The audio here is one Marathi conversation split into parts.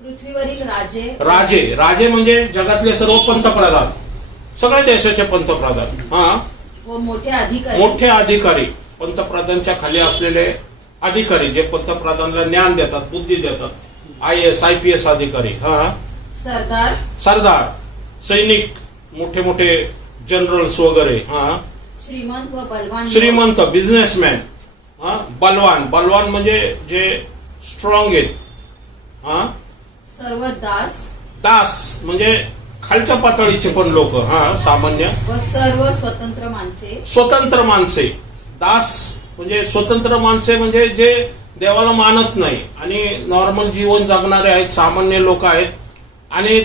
पृथ्वीवरील राजे राजे राजे म्हणजे जगातले सर्व पंतप्रधान, सगळ्या देशाचे पंतप्रधान, व मोठे अधिकारी, पंतप्रधानांच्या खाली असलेले अधिकारी जे पंतप्रधानाला ज्ञान देतात, बुद्धी देतात, IAS IPS अधिकारी, सरदार, सैनिक, मोठे मोठे जनरल्स वगैरे, श्रीमंत, बिझनेसमॅन, बलवान म्हणजे जे स्ट्रॉंग आहेत, सर्व दास म्हणजे खालच्या पातळीचे पण लोक, सामान्य, व सर्व स्वतंत्र माणसे, दास म्हणजे स्वतंत्र माणसे म्हणजे जे देवाला मानत नाही आणि नॉर्मल जीवन जगणारे आहेत, सामान्य लोक आहेत, आणि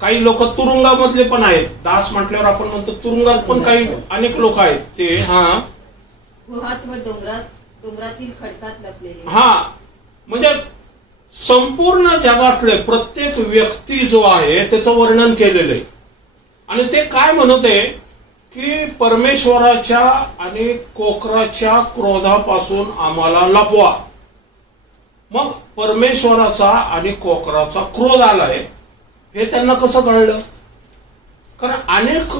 काही लोक तुरुंगामधले पण आहेत. दास म्हटल्यावर आपण म्हणतो तुरुंगात पण काही अनेक लोक आहेत ते, गुहात व डोंगरातील खडकात लपलेले, म्हणजे संपूर्ण जगातले प्रत्येक व्यक्ती जो आहे त्याचं वर्णन केलेलं आहे. आणि ते काय म्हणत आहे की परमेश्वराच्या आणि कोकराच्या क्रोधापासून आम्हाला लपवा. मग परमेश्वराचा आणि कोकराचा क्रोध आलाय हे त्यांना कसं कळलं? कारण अनेक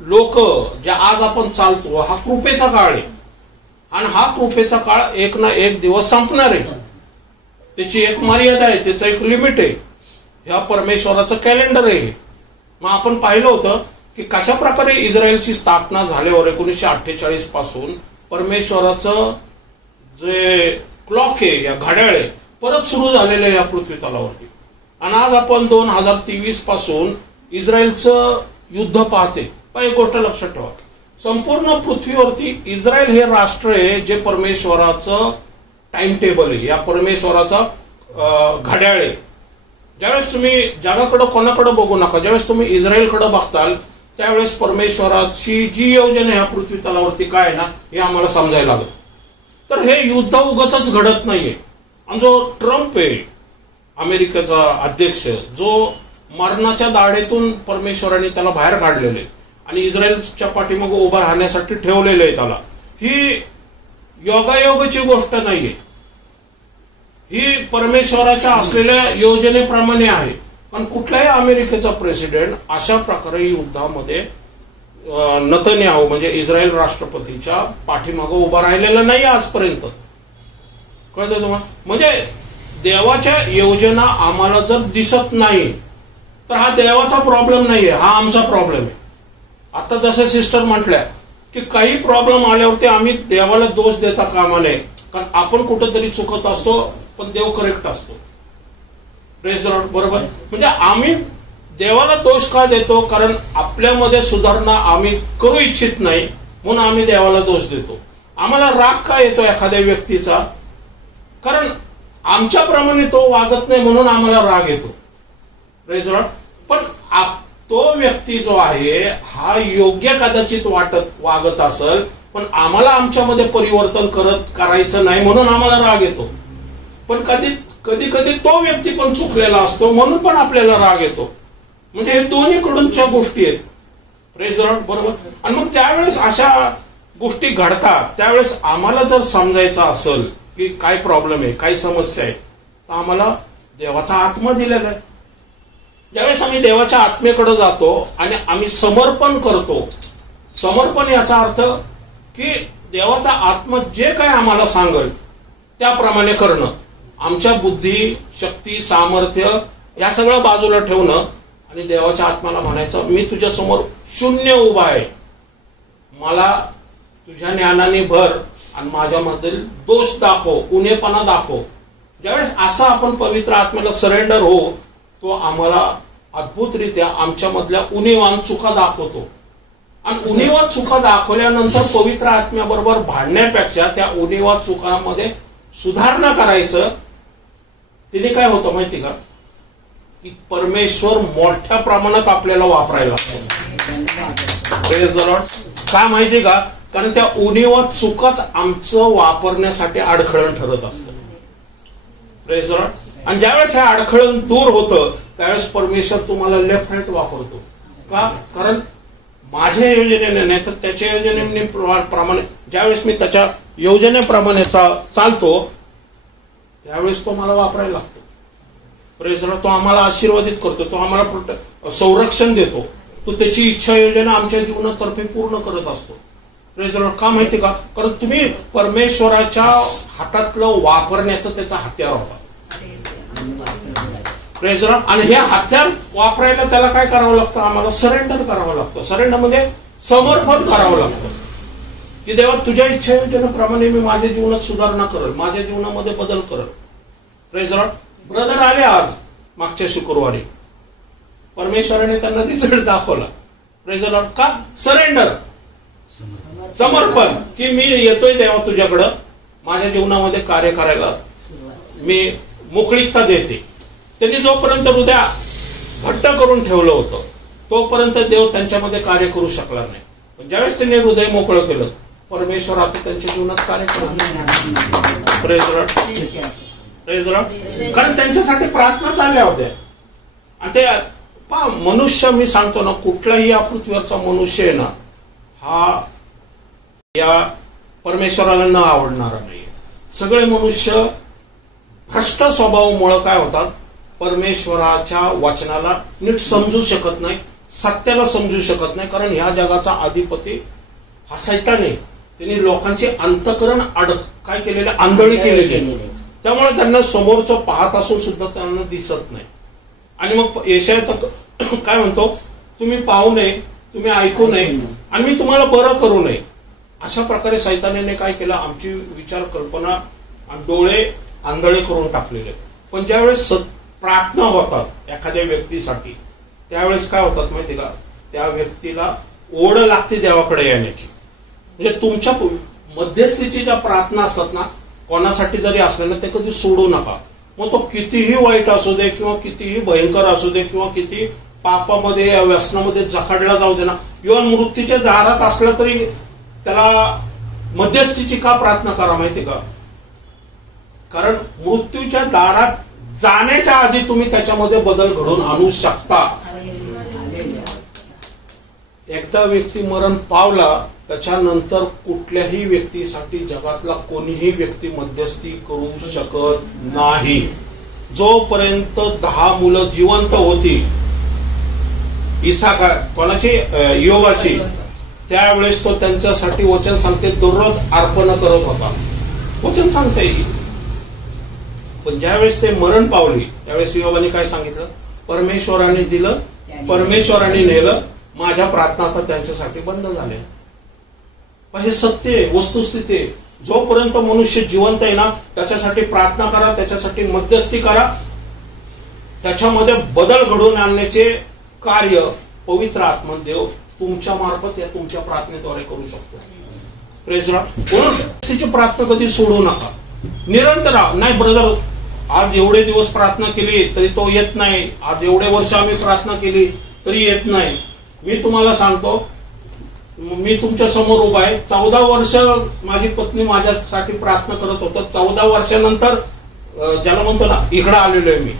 लोक जे आज आपण चालतो हा कृपेचा काळ आहे, आणि हा कृपेचा काळ एक ना एक दिवस संपणार आहे. त्याची एक मर्यादा आहे, त्याचं एक लिमिट आहे. ह्या परमेश्वराचं कॅलेंडर आहे. मग आपण पाहिलं होतं की कशा प्रकारे इस्रायलची स्थापना झाल्यावर 1948 पासून परमेश्वराचं जे क्लॉक आहे या घड्याळ आहे परत सुरू झालेलं आहे या पृथ्वी तलावरती. आणि आज आपण 2023 पासून इस्रायलचं युद्ध पाहते. पण एक गोष्ट लक्षात ठेवा, संपूर्ण पृथ्वीवरती इस्रायल हे राष्ट्र आहे जे परमेश्वराचं टाइम टेबल आहे, या परमेश्वराचा घड्याळ आहे. ज्यावेळेस तुम्ही जगाकडे कोणाकडे बघू नका, ज्यावेळेस तुम्ही इस्रायलकडे बघताल त्यावेळेस परमेश्वराची जी योजना ह्या पृथ्वी तलावरती काय आहे ना हे आम्हाला समजायला लागतं. तर हे युद्ध उगाचच घडत नाहीये. आणि जो ट्रम्प आहे अमेरिकेचा अध्यक्ष, जो मरणाच्या दाढेतून परमेश्वराने त्याला बाहेर काढलेले आणि इस्रायलच्या पाठीमागे उभा राहण्यासाठी ठेवलेले आहे त्याला, ही योगायोगाची गोष्ट नाहीये, ही परमेश्वराच्या असलेल्या योजनेप्रमाणे आहे. पण कुठल्याही अमेरिकेचा प्रेसिडेंट अशा प्रकारे युद्धामध्ये नेतन्याहू म्हणजे इस्रायल राष्ट्रपतीच्या पाठीमागे उभा राहिलेला नाही आजपर्यंत. कळतं तुम्हाला? म्हणजे देवाच्या योजना आम्हाला जर दिसत नाही तर हा देवाचा प्रॉब्लेम नाहीये, हा आमचा प्रॉब्लेम आहे. आता जसं सिस्टर म्हटल्या की काही प्रॉब्लेम आल्यावरती आम्ही देवाला दोष देता कामा नये, कारण आपण कुठेतरी चुकत असतो पण देव करेक्ट असतो. Praise the Lord. बरोबर. म्हणजे आम्ही देवाला दोष का देतो? कारण आपल्यामध्ये सुधारणा आम्ही करू इच्छित नाही म्हणून आम्ही देवाला दोष देतो. आम्हाला राग का येतो एखाद्या व्यक्तीचा? कारण आमच्याप्रमाणे तो वागत नाही म्हणून आम्हाला राग येतो. Praise the Lord. पण तो व्यक्ती जो आहे हा योग्य कदाचित वागत असेल, पण आम्हाला आमच्यामध्ये परिवर्तन करायचं नाही म्हणून आम्हाला राग येतो. पण कधी कधी तो व्यक्ती पण चुकलेला असतो म्हणून पण आपल्याला राग येतो. म्हणजे हे दोन्हीकडूनच्या गोष्टी आहेत. Praise the Lord. बरोबर. आणि मग ज्यावेळेस अशा गोष्टी घडतात त्यावेळेस आम्हाला जर समजायचं असेल की काय प्रॉब्लेम आहे, काय समस्या आहे, तर आम्हाला देवाचा आत्मा दिलेला आहे. ज्यावेळेस आम्ही देवाच्या आत्मेकडे जातो आणि आम्ही समर्पण करतो, समर्पण याचा अर्थ की देवाचा आत्मा जे काय आम्हाला सांगेल त्याप्रमाणे करणं, आमच्या बुद्धी, शक्ती, सामर्थ्य या सगळं बाजूला ठेवणं आणि देवाच्या आत्म्याला म्हणायचं मी तुझ्या समोर शून्य उभा आहे, मला तुझ्या ज्ञानाने भर आणि माझ्यामधील दोष दाखव, उणेपणा दाखव. ज्यावेळेस असं आपण पवित्र आत्म्याला सरेंडर हो, तो आम्हाला अद्भुतरित्या आमच्यामधल्या उणीवान चुका दाखवतो. आणि उणीवा चुका दाखवल्यानंतर पवित्र आत्म्याबरोबर भांडण्यापेक्षा त्या उणीवा चुकांमध्ये सुधारणा करायचं. तिने काय होतं माहिती का, की परमेश्वर मोठ्या प्रमाणात आपल्याला वापरायला प्रेज द लॉर्ड. काय माहिती का, कारण त्या उणीवा चुकाच आमचं वापरण्यासाठी अडखळण ठरत असतं. Praise the Lord. आणि ज्यावेळेस हे अडखळण दूर होतं त्यावेळेस परमेश्वर तुम्हाला लेफ्ट राईट वापरतो. का? कारण माझ्या योजनेने नाही तर त्याच्या योजनेने प्रमाणे ज्यावेळेस मी त्याच्या योजनेप्रमाणे चालतो त्यावेळेस तो मला वापरायला लागतो. Praise Lord. तो आम्हाला आशीर्वादित करतो, तो आम्हाला संरक्षण देतो, तो त्याची इच्छा योजना आमच्या जीवनातर्फे पूर्ण करत असतो. Praise Lord. का माहिती का? कारण तुम्ही परमेश्वराच्या हातातलं वापरण्याचं त्याचा हत्यार होता. Praise Lord. आणि हे हत्यार वापरायला त्याला काय करावं लागतं? आम्हाला सरेंडर करावं लागतं. सरेंडर म्हणजे समर्पण करावं लागतं की देवा तुझ्या इच्छा योजनेप्रमाणे मी माझ्या जीवनात सुधारणा करेल, माझ्या जीवनामध्ये बदल करेल. Praise Lord. ब्रदर आले आज मागच्या शुक्रवारी, परमेश्वराने त्यांना रिझल्ट दाखवला. Praise Lord. का? सरेंडर, समर्पण, की मी येतोय देवा तुझ्याकडं, माझ्या जीवनामध्ये कार्य करायला मी मोकळीकता देते. त्यांनी जोपर्यंत हृदय घट्ट करून ठेवलं होतं तोपर्यंत देव त्यांच्यामध्ये कार्य करू शकला नाही. पण ज्यावेळेस त्यांनी हृदय मोकळं केलं, परमेश्वर आता त्यांच्या जीवनात कार्य करत. Praise Lord. Praise Lord. कारण त्यांच्यासाठी प्रार्थना चालल्या होत्या. आणि ते पहा, मनुष्य, मी सांगतो ना, कुठलाही या पृथ्वीवरचा मनुष्य आहे ना, हा या परमेश्वराला न आवडणारा नाहीये. सगळे मनुष्य भ्रष्ट स्वभावामुळे काय होतात? परमेश्वराच्या वचनाला नीट समजू शकत नाही, सत्याला समजू शकत नाही. कारण ह्या जगाचा अधिपती हा सैतान आहे. त्यांनी लोकांचे अंतःकरण काय केलेले? आंधळी केलेली. त्यामुळे त्यांना समोरचं पाहत असून सुद्धा त्यांना दिसत नाही. आणि मग यशायाचं काय म्हणतो? तुम्ही पाहू नये, तुम्ही ऐकू नये, आणि मी तुम्हाला बरं करू नये. अशा प्रकारे सैतानाने काय केलं? आमची विचार कल्पना आणि डोळे आंधळे करून टाकलेले. पण ज्यावेळेस प्रार्थना होतात एखाद्या व्यक्तीसाठी, त्यावेळेस काय होतात माहिती का? त्या व्यक्तीला ओढ लागते देवाकडे येण्याची. म्हणजे तुमच्या मध्यस्थीची ज्या प्रार्थना असतात ना, कोणासाठी जरी असल्या ना, ते कधी सोडू नका. मग तो कितीही वाईट असू दे, किंवा कितीही भयंकर असू दे, किंवा किती पापामध्ये व्यसनामध्ये जखडला जाऊ दे ना, किंवा मृत्यूच्या दारात असला तरी त्याला मध्यस्थीची का प्रार्थना करा माहिती का? कारण मृत्यूच्या दारात जाण्याच्या आधी तुम्ही त्याच्यामध्ये बदल घडवून आणू शकता. एकदा व्यक्ती मरण पावला, त्याच्यानंतर कुठल्याही व्यक्तीसाठी जगातला कोणीही व्यक्ती मध्यस्थी करू शकत नाही. जोपर्यंत 10 मुलं जिवंत होती, इसाका कोणाची? योबाची, त्यावेळेस तो त्यांच्यासाठी वचन सांगते, दररोज अर्पण करत होता. वचन सांगते. पण ज्यावेळेस ते मरण पावली, त्यावेळेस योबाने काय सांगितलं? परमेश्वराने दिलं, परमेश्वराने नेलं, माझ्या प्रार्थना आता त्यांच्यासाठी बंद झाल्या. हे सत्य आहे, वस्तुस्थिती आहे. जोपर्यंत मनुष्य जिवंत आहे ना, त्याच्यासाठी प्रार्थना करा, त्याच्यासाठी मध्यस्थी करा, त्याच्यामध्ये बदल घडवून आणण्याचे कार्य पवित्र आत्मदेव तुमच्या मार्फत या तुमच्या प्रार्थनेद्वारे करू शकतो. Praise Lord. म्हणून प्रार्थना कधी सोडू नका, निरंतर. नाही ब्रदर, आज एवढे दिवस प्रार्थना केली तरी तो येत नाही, आज एवढे वर्ष आम्ही प्रार्थना केली तरी येत नाही. मी तुम्हाला सांगतो, मी तुमच्या समोर उभा आहे. 14 वर्ष माझी पत्नी माझ्यासाठी प्रार्थना करत होतं. 14 वर्षानंतर ज्याला म्हणतो ना, इकडं आलेलो आहे मी.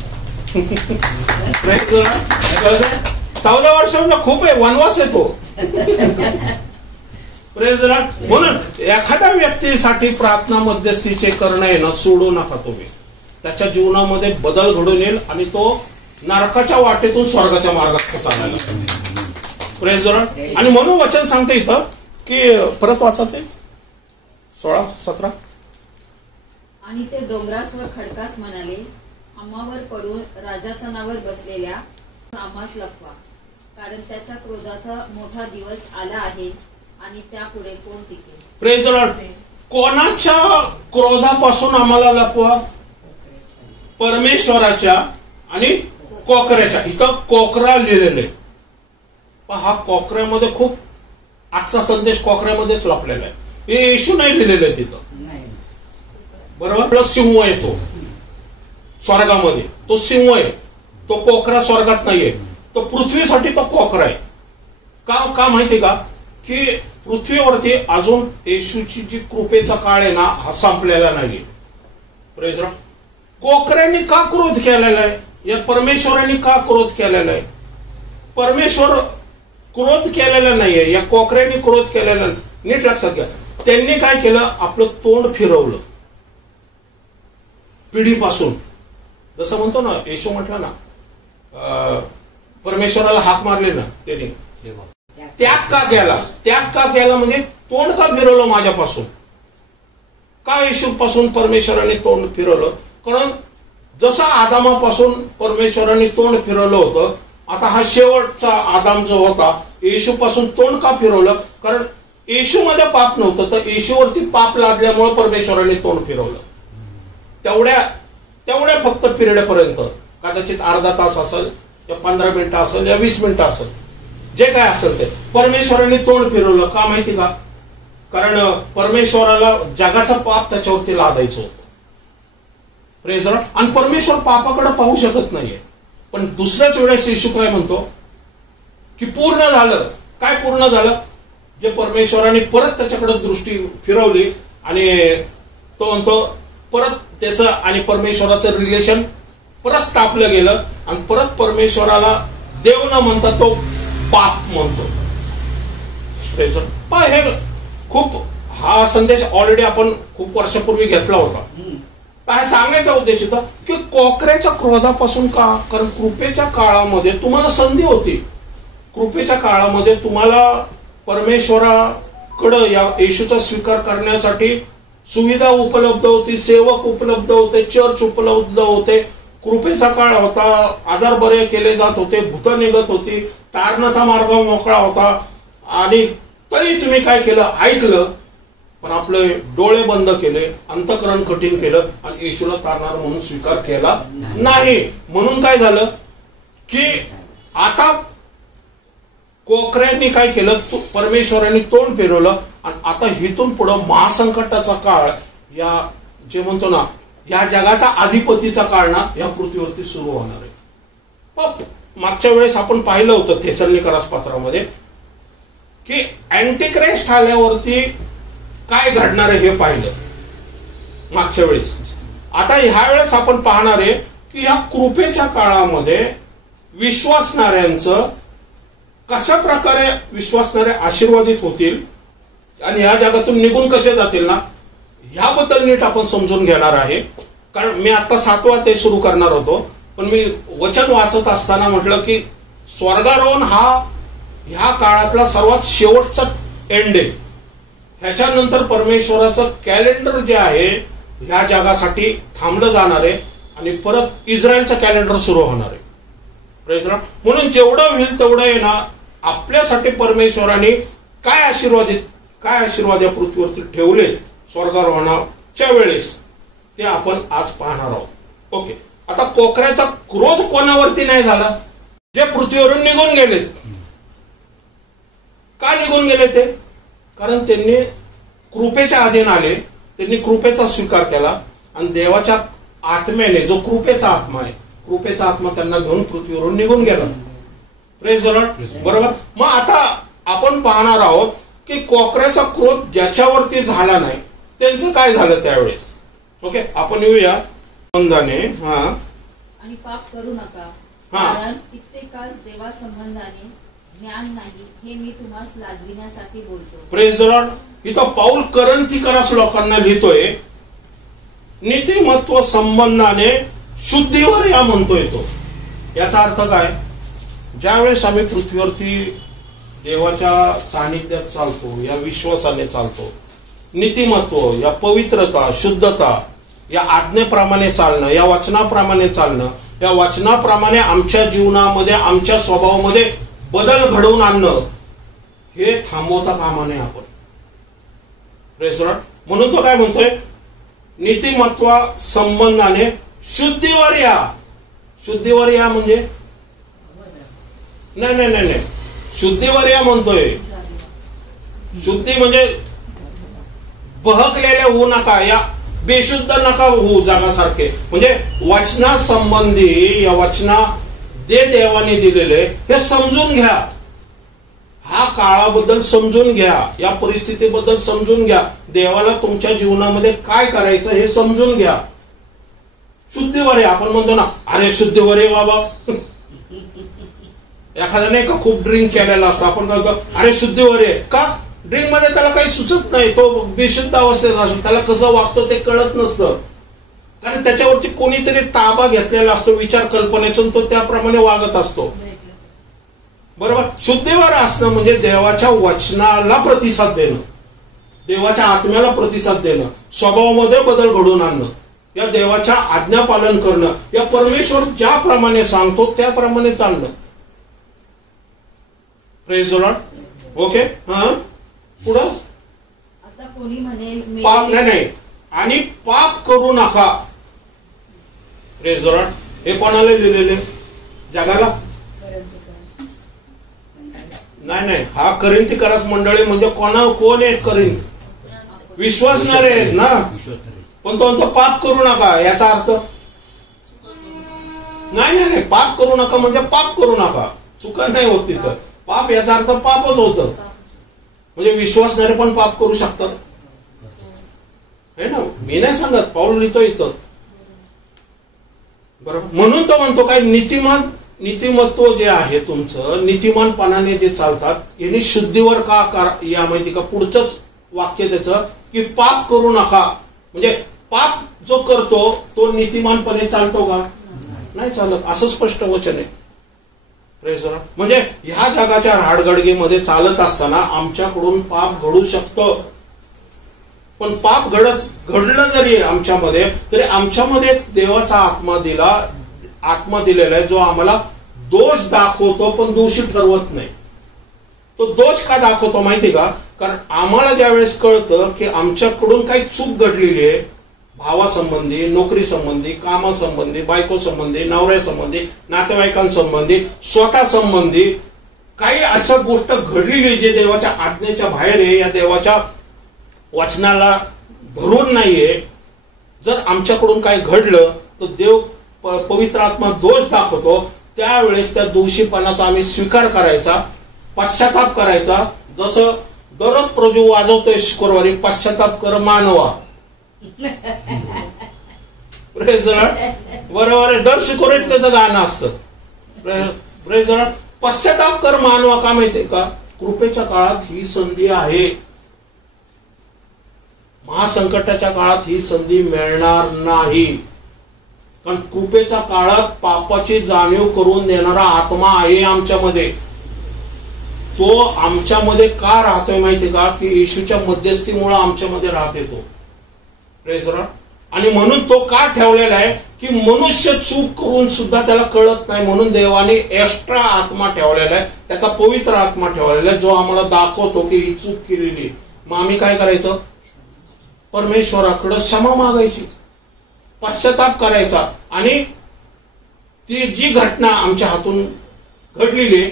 14 वर्ष म्हणजे खूप आहे, वनवास येतो. Praise Lord. म्हणून एखाद्या व्यक्तीसाठी प्रार्थना मध्यस्थीचे करणं आहे ना, सोडू नका तुम्ही. त्याच्या जीवनामध्ये बदल घडून येईल आणि तो नरकाच्या वाटेतून स्वर्गाच्या मार्गात चालायला. Praise Lord. आणि म्हणून वचन सांगते इथं की, परत वाचत आहे 16-17. आणि ते डोंगरास व खडकास म्हणाले, आम्हावर पडून राजासनावर बसलेल्या आम्हास लपवा, कारण त्याच्या क्रोधाचा मोठा दिवस आला आहे आणि त्यापुढे कोण टिकेल. Praise Lord. कोणाच्या क्रोधापासून आम्हाला लपवा? परमेश्वराच्या आणि कोकऱ्याच्या. इथं कोकरा लिहिलेले. हा कोकऱ्यामध्ये खूप आजचा संदेश कोकऱ्यामध्येच लपलेला आहे. हे येशू नाही लिहिलेलं आहे तिथं, बरोबर. सिंह येतो स्वर्गामध्ये, तो सिंह आहे. तो कोकरा स्वर्गात नाहीये, तो पृथ्वीसाठी तो कोकरा आहे. का माहिती का? की पृथ्वीवरती अजून येशूची जी कृपेचा काळ आहे ना, हा संपलेला नाहीये. Praise Lord. कोकऱ्यांनी का क्रोध केलेला आहे? या परमेश्वरांनी का क्रोध केलेला आहे? परमेश्वर क्रोध केलेला नाहीये, या कोकऱ्यांनी क्रोध केलेला. नीट लक्षात घ्या. त्यांनी काय केलं? आपलं तोंड फिरवलं पिढीपासून. जसं म्हणतो ना, येशू म्हटलं ना, परमेश्वराला हाक मारली ना त्याने, त्याग का केला? त्याग का केला म्हणजे तोंड का फिरवलं माझ्यापासून? का येशू पासून परमेश्वराने तोंड फिरवलं? कारण जसं आदामापासून परमेश्वराने तोंड फिरवलं होतं, आता हा शेवटचा आदाम जो होता, येशू पासून तोंड का फिरवलं? कारण येशू मध्ये पाप नव्हतं, तर येशूवरती पाप लादल्यामुळे परमेश्वराने तोंड फिरवलं. तेवढ्या फक्त पिरियडपर्यंत, कदाचित अर्धा तास असेल या 15 मिनिटं असेल या 20 मिनिटं असेल, जे काय असेल ते परमेश्वराने तोंड फिरवलं. का माहिती का? कारण परमेश्वराला जगाचं पाप त्याच्यावरती लादायचं होतं. Praise the Lord. आणि परमेश्वर पापाकडे पाहू शकत नाहीये. पण दुसऱ्याच वेळेस येशू काय म्हणतो की पूर्ण झालं. काय पूर्ण झालं? जे परमेश्वराने परत त्याच्याकडे दृष्टी फिरवली आणि तो म्हणतो परत त्याचं आणि परमेश्वराचं रिलेशन परत स्थापलं गेलं आणि परत परमेश्वराला देव न म्हणता तो पाप म्हणतो. हे खूप, हा संदेश ऑलरेडी आपण खूप वर्षापूर्वी घेतला होता. काय सांगायचा उद्देश होता की कोकऱ्याच्या क्रोधापासून का? कारण कृपेच्या काळामध्ये तुम्हाला संधी होती. कृपेच्या काळामध्ये तुम्हाला परमेश्वराकडं या येशूचा स्वीकार करण्यासाठी सुविधा उपलब्ध होती, सेवक उपलब्ध होते, चर्च उपलब्ध होते. कृपेचा काळ होता, आजार बरे केले जात होते, भूत निघत होती, तारणाचा मार्ग मोकळा होता. आणि तरी तुम्ही काय केलं? ऐकलं, पण आपले डोळे बंद केले, अंतःकरण कठीण केलं आणि येशूला तारणार म्हणून स्वीकार केला नाही. म्हणून काय झालं की आता कोकऱ्यांनी काय केलं? परमेश्वरांनी तोंड फिरवलं आणि आता हिथून पुढं महासंकटाचा काळ, या जे म्हणतो ना, या जगाचा अधिपतीचा काळ ना या पृथ्वीवरती सुरू होणार आहे. मागच्या वेळेस आपण पाहिलं होतं थेसलोनिकरास पत्रामध्ये की अँटिक्राइस्ट आल्यावरती काय घडणार आहे हे पाहिलं मागच्या वेळेस. आता ह्या वेळेस आपण पाहणार आहे की ह्या कृपेच्या काळामध्ये विश्वासणाऱ्यांचं कशा प्रकारे विश्वासणारे आशीर्वादित होतील आणि ह्या जगातून निघून कसे जातील ना, ह्याबद्दल नीट आपण समजून घेणार आहे. कारण मी आता 7वा ते सुरू करणार होतो, पण मी वचन वाचत असताना म्हटलं की स्वर्गारोहण हा ह्या काळातला सर्वात शेवटचा एंड आहे. ह्याच्यानंतर परमेश्वराचं कॅलेंडर जे आहे ह्या जगासाठी थांबलं जाणार आहे आणि परत इस्रायलचं कॅलेंडर सुरू होणार आहे. Praise the Lord. म्हणून जेवढं होईल तेवढं आहे ना, आपल्यासाठी परमेश्वराने काय आशीर्वाद या पृथ्वीवरती ठेवले स्वर्गारोहणाच्या वेळेस, ते आपण आज पाहणार आहोत. ओके. आता कोकऱ्याचा क्रोध कोणावरती नाही झाला? जे पृथ्वीवरून निघून गेलेत. का निघून गेले ते? कारण त्यांनी कृपेच्या अधीन आले, त्यांनी कृपेचा स्वीकार केला आणि देवाच्या आत्म्याने, जो कृपेचा आत्मा आहे, कृपेचा आत्मा त्यांना घेऊन पृथ्वीवरून निघून गेला. Praise the Lord. बरोबर. मग आता आपण पाहणार आहोत की कोकऱ्याचा क्रोध ज्याच्यावरती झाला नाही त्यांचं काय झालं त्यावेळेस. ओके. आपण येऊया संबंधाने. आणि पाप करू नका, कारण कित्येकास देवा संबंधाने ज्ञान नाही, हे मी तुम्हास लाजविण्यासाठी बोलतो. Praise the Lord. इथं पाऊल करंथीकरास लोकांना लिहितोय, नीतिमत्व संबंधाने शुद्धीवर या म्हणतोय तो. याचा अर्थ काय? ज्यावेळेस आम्ही पृथ्वीवरती देवाच्या सानिध्यात चालतो, या विश्वासाने चालतो, नीतिमत्व, या पवित्रता, शुद्धता, या आज्ञेप्रमाणे चालणं, या वचनाप्रमाणे चालणं, या वचनाप्रमाणे आमच्या जीवनामध्ये, आमच्या स्वभावामध्ये बदल घडवून आणणं, हे थांबवता कामा नये आपण. Praise the Lord. म्हणून तो काय म्हणतोय? नीतिमत्वा संबंधाने शुद्धीवर या. शुद्धीवर या म्हणजे नाही, शुद्धीवर या म्हणतोय. शुद्धी म्हणजे बहकलेले होऊ नका, या बेशुद्ध नका होऊ जगासारखे. म्हणजे वचना संबंधी, या वचना जे देवाने दिलेले हे समजून घ्या. हा काळाबद्दल समजून घ्या, या परिस्थितीबद्दल समजून घ्या, देवाला तुमच्या जीवनामध्ये काय करायचं हे समजून घ्या. शुद्धीवर आहे. आपण म्हणतो ना, अरे शुद्धीवर आहे बाबा. एखाद्याने का खूप ड्रिंक केलेला असतो, आपण काय म्हणतो, अरे शुद्धीवर आहे. का? ड्रिंक मध्ये त्याला काही सुचत नाही, तो बेशुद्ध अवस्थेत असतो, त्याला कसं वागतो ते कळत नसतं. कारण त्याच्यावरती कोणीतरी ताबा घेतलेला असतो विचार कल्पनेचा, तो त्याप्रमाणे वागत असतो. बरोबर. शुद्धीवर असणं म्हणजे देवाच्या वचनाला प्रतिसाद देणं, देवाच्या आत्म्याला प्रतिसाद देणं, स्वभावामध्ये बदल घडवून आणणं, या देवाच्या आज्ञा पालन करणं, या परमेश्वर ज्याप्रमाणे सांगतो त्याप्रमाणे चालणं. Praise the Lord. ओके. हा पुढं. आता कोणी म्हणेल पाप नाही आणि पाप करू नका. Praise the Lord. हे कोणाला लिहिलेले? जगाला? नाही, हा करिंथीकरास मंडळी म्हणजे कोण आहेत? करिंथ विश्वासणारे आहेत ना. पण तो म्हणतो पाप करू नका. याचा अर्थ नाही, पाप करू नका म्हणजे पाप करू नका, चुका नाही होत तिथं. पाप याचा अर्थ पापच होतं. म्हणजे विश्वासणारे पण पाप करू शकतात, है ना. मी नाही सांगत, पाऊल लिहितो इथं. बरोबर. म्हणून तो म्हणतो काय, नीतिमत्व जे आहे तुमचं, नीतिमानपणाने जे चालतात यांनी शुद्धीवर का या माहिती का. पुढचंच वाक्य त्याचं की पाप करू नका. म्हणजे पाप जो करतो तो नीतिमानपणे चालतो का? नाही चालत. असं स्पष्ट वचन आहे. Praise the Lord. म्हणजे ह्या जगाच्या राडगडगीमध्ये चालत असताना आमच्याकडून पाप घडू शकतं. पण पाप घडलं जरी आमच्यामध्ये, तरी आमच्यामध्ये देवाचा आत्मा दिलेला आहे जो आम्हाला दोष दाखवतो पण दोषी ठरवत नाही. तो दोष का दाखवतो माहिती का? कारण आम्हाला ज्यावेळेस कळतं की आमच्याकडून काही चूक घडलेली आहे, भावासंबंधी, नोकरी संबंधी, कामासंबंधी, बायको संबंधी, नवऱ्यासंबंधी, नातेवाईकांसंबंधी, स्वतः संबंधी काही असं गोष्ट घडलेली जे देवाच्या आज्ञेच्या बाहेर आहे, या देवाच्या वचनाला धरून नाहीये, जर आमच्याकडून काय घडलं तर देव पवित्र आत्मा दोष दाखवतो. त्यावेळेस त्या दोषीपणाचा आम्ही स्वीकार करायचा, पश्चाताप करायचा. जसं दररोज प्रभू वाजवतोय शुक्रवारी, पश्चाताप कर मानवा. Praise the Lord. बरोबर आहे. दर शुक्रवारी त्याचं गाणं असतं. Praise the Lord. पश्चाताप कर मानवा. का माहितीये का? कृपेच्या काळात ही संधी आहे. महासंकटाच्या काळात ही संधी मिळणार नाही. कारण कृपेच्या काळात पापाची जाणीव करून देणारा आत्मा आहे आमच्यामध्ये. तो आमच्यामध्ये का राहतोय माहिती का? की येशूच्या मध्यस्थीमुळे आमच्यामध्ये राहते तो. Praise the Lord. आणि म्हणून तो का ठेवलेला आहे की मनुष्य चूक करून सुद्धा त्याला कळत नाही, म्हणून देवाने एक्स्ट्रा आत्मा ठेवलेला आहे, त्याचा पवित्र आत्मा ठेवलेला आहे जो आम्हाला दाखवतो की ही चूक केलेली. मग आम्ही काय करायचं? परमेश्वराकडे क्षमा मागायची, पश्चाताप करायचा, आणि ती जी घटना आमच्या हातून घडलेली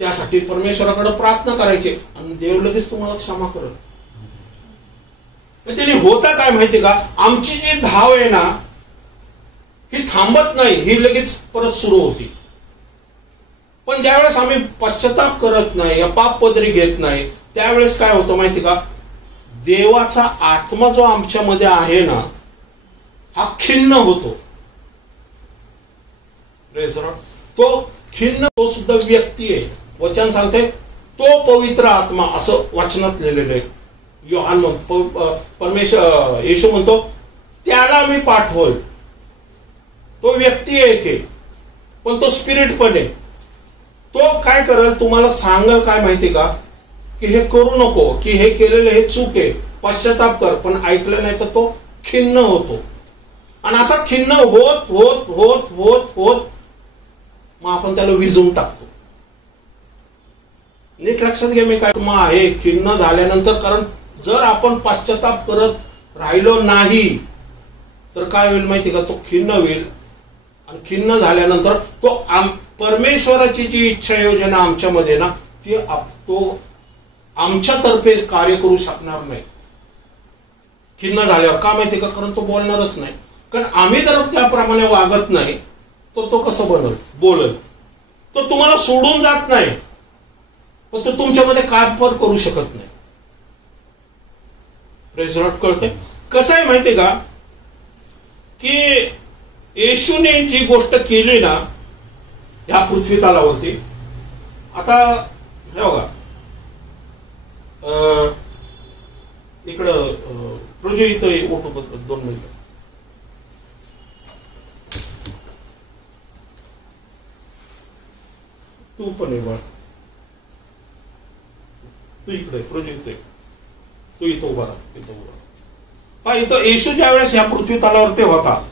त्यासाठी परमेश्वराकडे प्रार्थना करायची, आणि देव लगेच तुम्हाला क्षमा करेल. त्याने होता काय माहिती का? आमची जी धाव आहे ना ही थांबत नाही, ही लगेच परत सुरू होती. पण ज्यावेळेस आम्ही पश्चाताप करत नाही या पाप पदरी घेत नाही, त्यावेळेस काय होतं माहिती का? देवाचा आत्मा जो आमच्यामध्ये आहे ना हा खिन्न होतो. तो खिन्न, तो सुद्धा व्यक्ती आहे. वचन सांगते तो पवित्र आत्मा, असं वचनात लिहिलेलं आहे. योहान परमेश्वर येशू म्हणतो त्याला मी पाठवल. तो व्यक्ती आहे की, पण तो स्पिरिट पण आहे. तो काय करेल तुम्हाला सांगेल काय माहिती का? की हे करू नको, की हे केलेलं हे चूक आहे, पश्चाताप कर. पण ऐकलं नाही तर तो खिन्न होतो, आणि असा खिन्न होत होत होत होत होत मग आपण त्याला विझून टाकतो. नीट लक्षात घ्या मी काय मग आहे खिन्न झाल्यानंतर. कारण जर आपण पश्चाताप करत राहिलो नाही तर काय होईल माहिती का? तो खिन्न होईल, आणि खिन्न झाल्यानंतर तो परमेश्वराची जी इच्छा योजना आमच्यामध्ये ना ती तो आमच्यातर्फे कार्य करू शकणार नाही खिन्न झाल्यावर. का माहिती का? कारण तो बोलणारच नाही. कारण आम्ही जर त्याप्रमाणे वागत नाही तर तो कसं बोलल? तो तुम्हाला सोडून जात नाही, पण तो तुमच्यामध्ये काय पण करू शकत नाही. Praise lord. कळतंय कसं आहे माहितीये का? की येशूने जी गोष्ट केली ना ह्या पृथ्वी तलावरती, आता हे बघा इकडं प्रोजे इथं ओटो 2 मिनिटं. तू पण आहे बाळ, तू इकडे प्रोजेक्ट, तू इथं उभा राहा, इथं उभा राहा. इथं येशू ज्या वेळेस ह्या पृथ्वी तलावरती होता,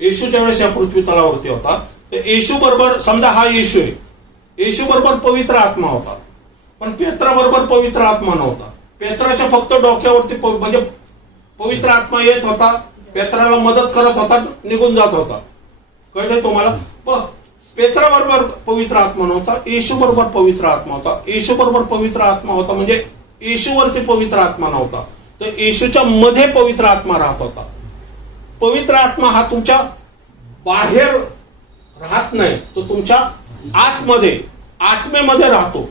येशू ज्या वेळेस ह्या पृथ्वी तलावरती होता, तर येशू बरोबर, समजा हा येशू आहे, येशू बरोबर पवित्र आत्मा होता, पण पेत्रा बरोबर पवित्र आत्मा नव्हता. पेत्राच्या फक्त डोक्यावरती म्हणजे पवित्र आत्मा येत होता, पेत्राला मदत करत होता, निघून जात होता. कळतंय तुम्हाला? पेत्रा बरोबर पवित्र आत्मा नव्हता, येशू बरोबर पवित्र आत्मा होता. येशू बरोबर पवित्र आत्मा होता म्हणजे येशूवरती पवित्र आत्मा नव्हता, तर येशूच्या मध्ये पवित्र आत्मा राहत होता. पवित्र आत्मा हा तुमच्या बाहेर राहत नाही, तो तुमच्या आतमध्ये, आत्मेमध्ये राहतो.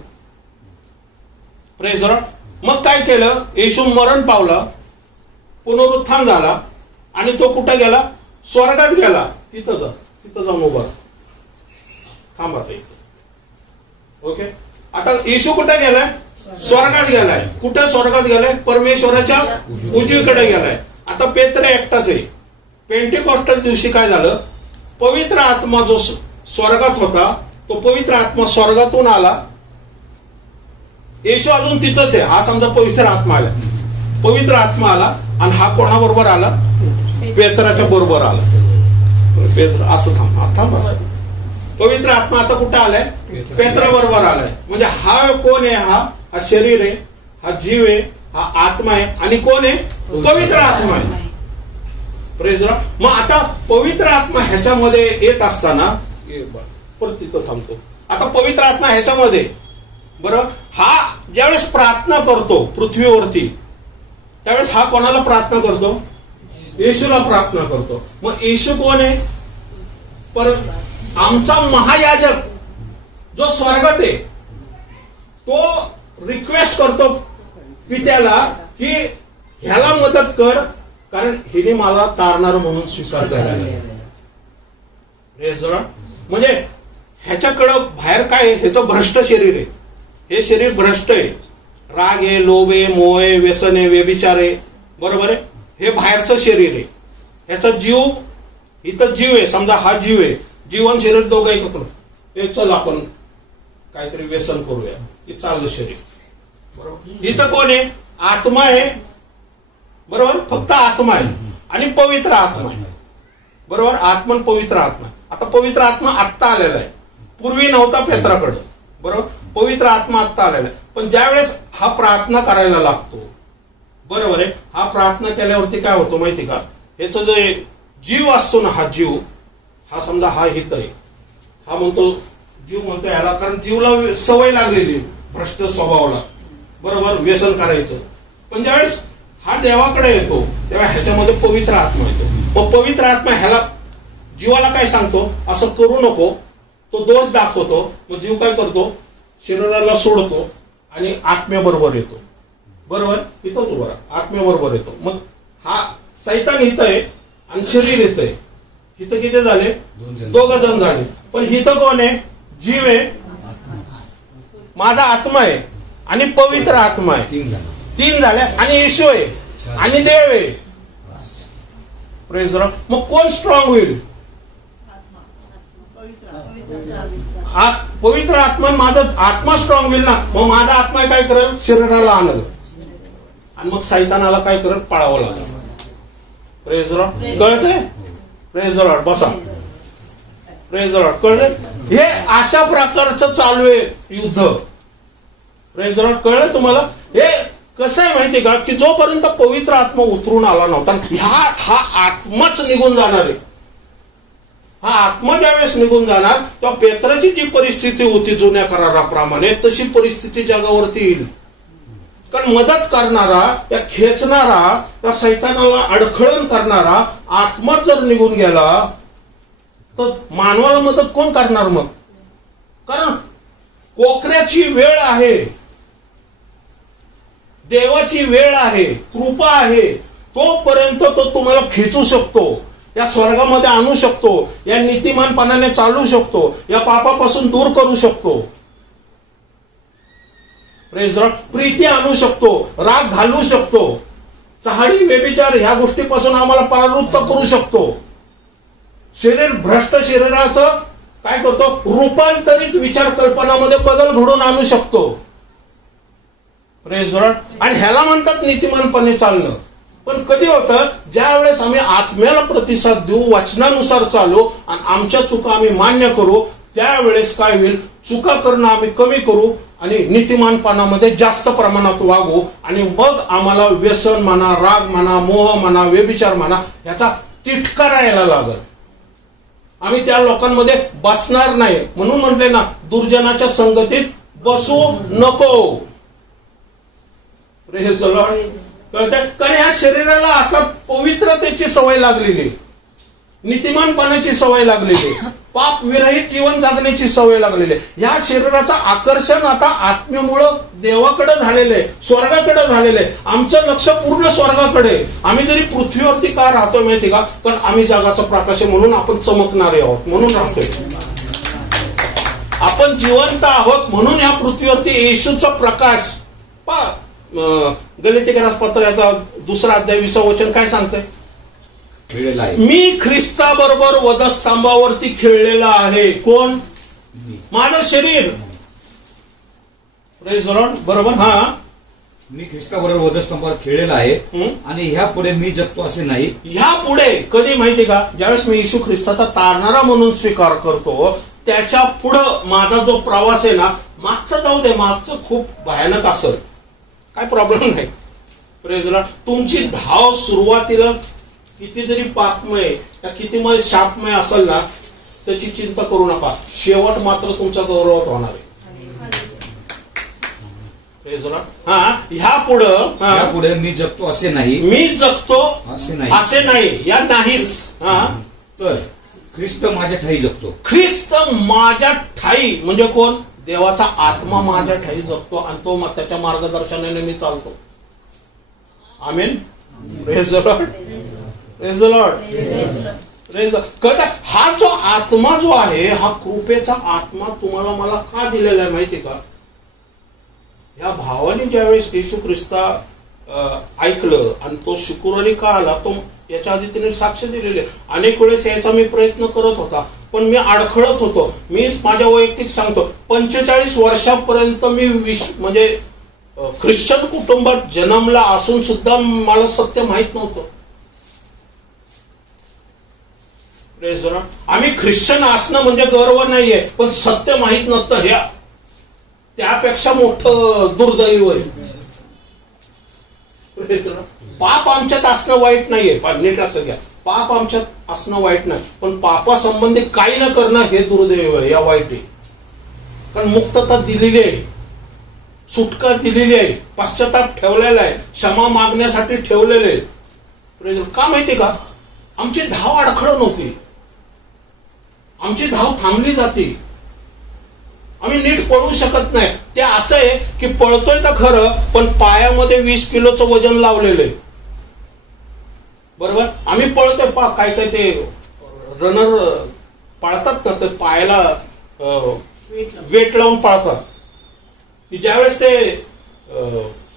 Praise Lord. मग काय केलं? येशू मरण पावला, पुनरुत्थान झाला, आणि तो कुठे गेला? स्वर्गात गेला. तिथं जाऊन उभा थांबा इथं. ओके, आता येशू कुठे गेलाय? स्वर्गात गेलाय. कुठे स्वर्गात गेलाय? परमेश्वराच्या उजवीकडे गेलाय. आता पेत्र एकटाच आहे. पेंटिकॉस्टल दिवशी काय झालं? पवित्र आत्मा जो स्वर्गात होता, तो पवित्र आत्मा स्वर्गातून आला. येशू अजून तिथंच आहे. हा समजा पवित्र आत्मा आला, पवित्र आत्मा आला, आणि हा कोणाबरोबर आला? पेत्राच्या बरोबर आला. असं थांब असं. पवित्र आत्मा आता कुठं आलाय? पेत्रा बरोबर आलाय. म्हणजे हा कोण आहे? हा शरीर आहे, हा जीव आहे, हा आत्मा आहे, आणि कोण आहे? पवित्र आत्मा आहे. Praise Lord. मग आता पवित्र आत्मा ह्याच्यामध्ये येत असताना, परत तिथं थांबतो. आता पवित्र आत्मा ह्याच्यामध्ये, बरं, हा ज्यावेळेस प्रार्थना करतो पृथ्वीवरती, त्यावेळेस हा कोणाला प्रार्थना करतो? येशूला प्रार्थना करतो. मग येशू कोण आहे? पर आमचा महायाजक जो स्वर्गात आहे, तो रिक्वेस्ट करतो पित्याला की ह्याला मदत कर, कारण हिने मला तारणार म्हणून स्वीकार करायला. म्हणजे ह्याच्याकडं बाहेर काय? ह्याचं भ्रष्ट शरीर आहे. हे शरीर भ्रष्ट आहे. राग आहे, लोभ आहे, मोह आहे, व्यसन आहे, व्यभिचार आहे. बरोबर आहे? हे बाहेरचं शरीर आहे. ह्याचा जीव, इथं जीव आहे, समजा हा जीव आहे, जीवन शरीर दोघं एकत्र. हे चल आपण काहीतरी व्यसन करूया, की चाललं शरीर. बरोबर. इथं कोण आहे? आत्मा आहे. बरोबर, फक्त आत्मा आहे, आणि पवित्र आत्मा आहे. बरोबर, आत्मा पवित्र आत्मा. आता पवित्र आत्मा आत्ता आलेला आहे, पूर्वी नव्हता पेत्राकडं. बरोबर, पवित्र आत्मा आत्ता आलेला आहे. पण ज्या वेळेस हा प्रार्थना करायला लागतो, बरोबर आहे, हा प्रार्थना केल्यावरती काय होतं माहिती का? ह्याचं जे जीव असतो ना, हा जीव, हा समजा हा हित आहे, हा म्हणतो, जीव म्हणतो याला, कारण जीवला सवय लागलेली भ्रष्ट स्वभावाला, बरोबर, व्यसन करायचं. पण ज्यावेळेस हा देवाकडे येतो, तेव्हा ह्याच्यामध्ये पवित्र आत्मा येतो. मग पवित्र आत्मा ह्याला, जीवाला काय सांगतो? असं करू नको. तो दोष दाखवतो. मग जीव काय करतो? शरीराला सोडतो आणि आत्म्याबरोबर येतो. बरोबर, इथंच उभा राहा, आत्म्याबरोबर येतो. मग हा सैतान हित आहे आणि शरीर हित आहे. हिथं किती झाले? दोघ जण झाले. पण हिथं कोण आहे? जीव आहे, माझा आत्मा आहे, आणि पवित्र आत्मा आहे. तीन झाले. आणि येशू आहे, आणि देव आहे. Praise Lord. मग कोण स्ट्रॉंग होईल? पवित्र आत्मा. माझा आत्मा स्ट्रॉंग होईल ना. मग माझा आत्मा काय करेल? शरीराला आणल, आणि मग सैतानाला काय करेल? पळावं लागेल. Praise lord. कळतंय? Praise lord. बसा. Praise lord. कळलंय? हे अशा प्रकारचं चालू आहे युद्ध. Praise lord. कळलंय तुम्हाला? हे कसं आहे माहितीये का? की जोपर्यंत पवित्र आत्मा उतरून आला नव्हता, हा आत्माच निघून जाणार आहे. हा आत्मा ज्यावेळेस निघून जाणार, तेव्हा पेत्राची जी परिस्थिती होती जुन्या कराराप्रमाणे, तशी परिस्थिती जगावरती येईल. कारण मदत करणारा, या खेचणारा, या सैतानाला अडखळण करणारा आत्माच जर निघून गेला, तर मानवाला मदत कोण करणार मग? कारण कोकऱ्याची वेळ आहे, देवाची वेळ आहे, कृपा आहे. तोपर्यंत तो तुम्हाला खेचू शकतो, या स्वर्गामध्ये आणू शकतो, या नीतिमानपणाने चालू शकतो, या पापापासून दूर करू शकतो. प्रीती आणू शकतो, राग घालू शकतो, चहाडी व्यभिचार ह्या गोष्टीपासून आम्हाला परावृत्त करू शकतो. शरीर भ्रष्ट शरीराचं काय करतो, रूपांतरित विचार कल्पनामध्ये बदल घडवून आणू शकतो. Praise Lord. आणि ह्याला म्हणतात नीतिमानपणे चालणं. पण कधी होतं, ज्या वेळेस आम्ही आत्म्याला प्रतिसाद देऊ, वचनानुसार चालू आणि आमच्या चुका आम्ही मान्य करू, त्यावेळेस काय होईल, चुका करणं आम्ही कमी करू आणि नीतिमानपणामध्ये जास्त प्रमाणात वागू. आणि मग आम्हाला व्यसन म्हणा, राग म्हणा, मोह म्हणा, व्यभिचार म्हणा, याचा तिटकारा यायला लागल. आम्ही त्या लोकांमध्ये बसणार नाही. म्हणून म्हटले ना, दुर्जनाच्या संगतीत बसू नको. Praise the Lord. कळतंय? कारण या शरीराला आता पवित्रतेची सवय लागलेली, नीतिमानपणाची सवय लागलेली, पाप विरहित जीवन जगण्याची सवय लागलेली. या शरीराचं आकर्षण आता आत्म्यामुळं देवाकडे झालेलं आहे, स्वर्गाकडे झालेलं आहे. आमचं लक्ष पूर्ण स्वर्गाकडे. आम्ही जरी पृथ्वीवरती का राहतोय माहिती का, पण आम्ही जगाचा प्रकाश आहे म्हणून आपण चमकणारे आहोत, म्हणून राहतोय. आपण जिवंत आहोत म्हणून या पृथ्वीवरती येशूचा प्रकाश. गलितिकरास पत्राचा 2 अध्याय 20 वचन काय सांगतंय, मी ख्रिस्ताबरोबर वधस्तंभावरती खेळलेला आहे. कोण? माझं शरीर. Praise the Lord. बरोबर. हा, मी ख्रिस्ताबरोबर वधस्तंभावर खेळलेला आहे आणि ह्या पुढे मी जगतो असे नाही. ह्या पुढे कधी माहिती का, ज्यावेळेस मी येशू ख्रिस्ताचा तारणारा म्हणून स्वीकार करतो, त्याच्या पुढं माझा जो प्रवास आहे ना, मागचं जाऊ दे, मागचं खूप भयानक असेल, काय प्रॉब्लेम नाही. Praise the Lord. तुमची धाव सुरुवातीला किती जरी पापमय या कितीमय शापमय असेल ना, त्याची चिंता करू नका. शेवट मात्र तुमच्या गौरवात होणार आहे. हा, ह्या पुढे मी जगतो असे नाही, मी जगतो असे नाही, या नाहीच. हा, तर ख्रिस्त माझ्या ठाई जगतो. ख्रिस्त माझ्या ठाई म्हणजे कोण? देवाचा आत्मा माझ्या ठाई जगतो आणि तो त्याच्या मार्गदर्शनाने मी चालतो. Amen. Praise the lord. Praise the lord. Praise the lord. हा जो आत्मा जो आहे, हा कृपेचा आत्मा तुम्हाला मला का दिलेला आहे माहिती का? या भावाने ज्यावेळेस येशू ख्रिस्ता ऐकलं आणि तो शुक्रवारी का आला, तो याच्या आधी तिने साक्ष दिलेली. अनेक वेळेस यायचा मी प्रयत्न करत होता, पण मी अडखळत होतो. मी माझ्या वैयक्तिक सांगतो, 45 वर्षापर्यंत मी म्हणजे ख्रिश्चन कुटुंबात जन्मला असून सुद्धा मला सत्य माहित नव्हतं. आम्ही ख्रिश्चन असणं म्हणजे गर्व नाहीये, पण सत्य माहित नसतं हे त्यापेक्षा मोठं दुर्दैव आहे. पाप आमच्यात असणं वाईट नाहीये, नीट असं घ्या, पाप आमच्यात असणं वाईट नाही, पण पापासंबंधी काही न करणं हे दुर्दैव आहे, या वाईट आहे. कारण मुक्तता दिलेली आहे, सुटका दिलेली आहे, पश्चाताप ठेवलेला आहे, क्षमा मागण्यासाठी ठेवलेले आहे. का माहिती का? आमची धाव अडखळ नव्हती, आमची धाव थांबली जाते. आम्ही नीट पळू शकत नाही. ते असं आहे की पळतोय तर खरं, पण पायामध्ये 20 किलोचं वजन लावलेलं आहे. बरोबर. आम्ही पळतोय, काय काय ते रनर पळतात ना, तर पायाला वेट लावून पळतात. की ज्यावेळेस ते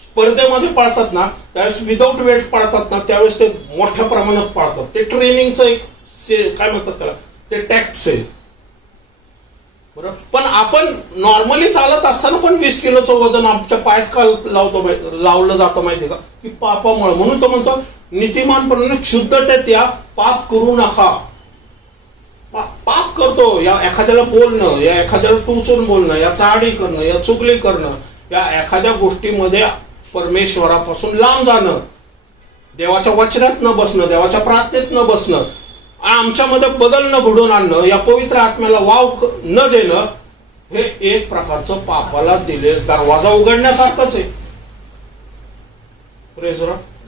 स्पर्धेमध्ये पळतात ना, त्यावेळेस विदाऊट वेट पळतात ना, त्यावेळेस ते मोठ्या प्रमाणात पळतात. ते ट्रेनिंगचं एक काय म्हणतात त्याला, ते टॅक्ट्स आहे. बरोबर. पण आपण नॉर्मली चालत असताना पण 20 किलोचं वजन आमच्या पायात का लावलं जातं माहिती का? की पापामुळे. म्हणून तो म्हणतो नीतिमानपणाने क्षुद्धतेत या, पाप करू नका. पाप करतो, या एखाद्याला बोलणं, या एखाद्याला टोचून बोलणं, या चाडी करणं, या चुगली करणं, या एखाद्या गोष्टीमध्ये परमेश्वरापासून लांब जाणं, देवाच्या वचनात न बसणं, देवाच्या प्रार्थनेत न बसणं, आमच्यामध्ये बदल न घडवून आणणं, या पवित्र आत्म्याला वाव न देणं, हे एक प्रकारचं पापाला दिले दरवाजा उघडण्यासारखंच आहे.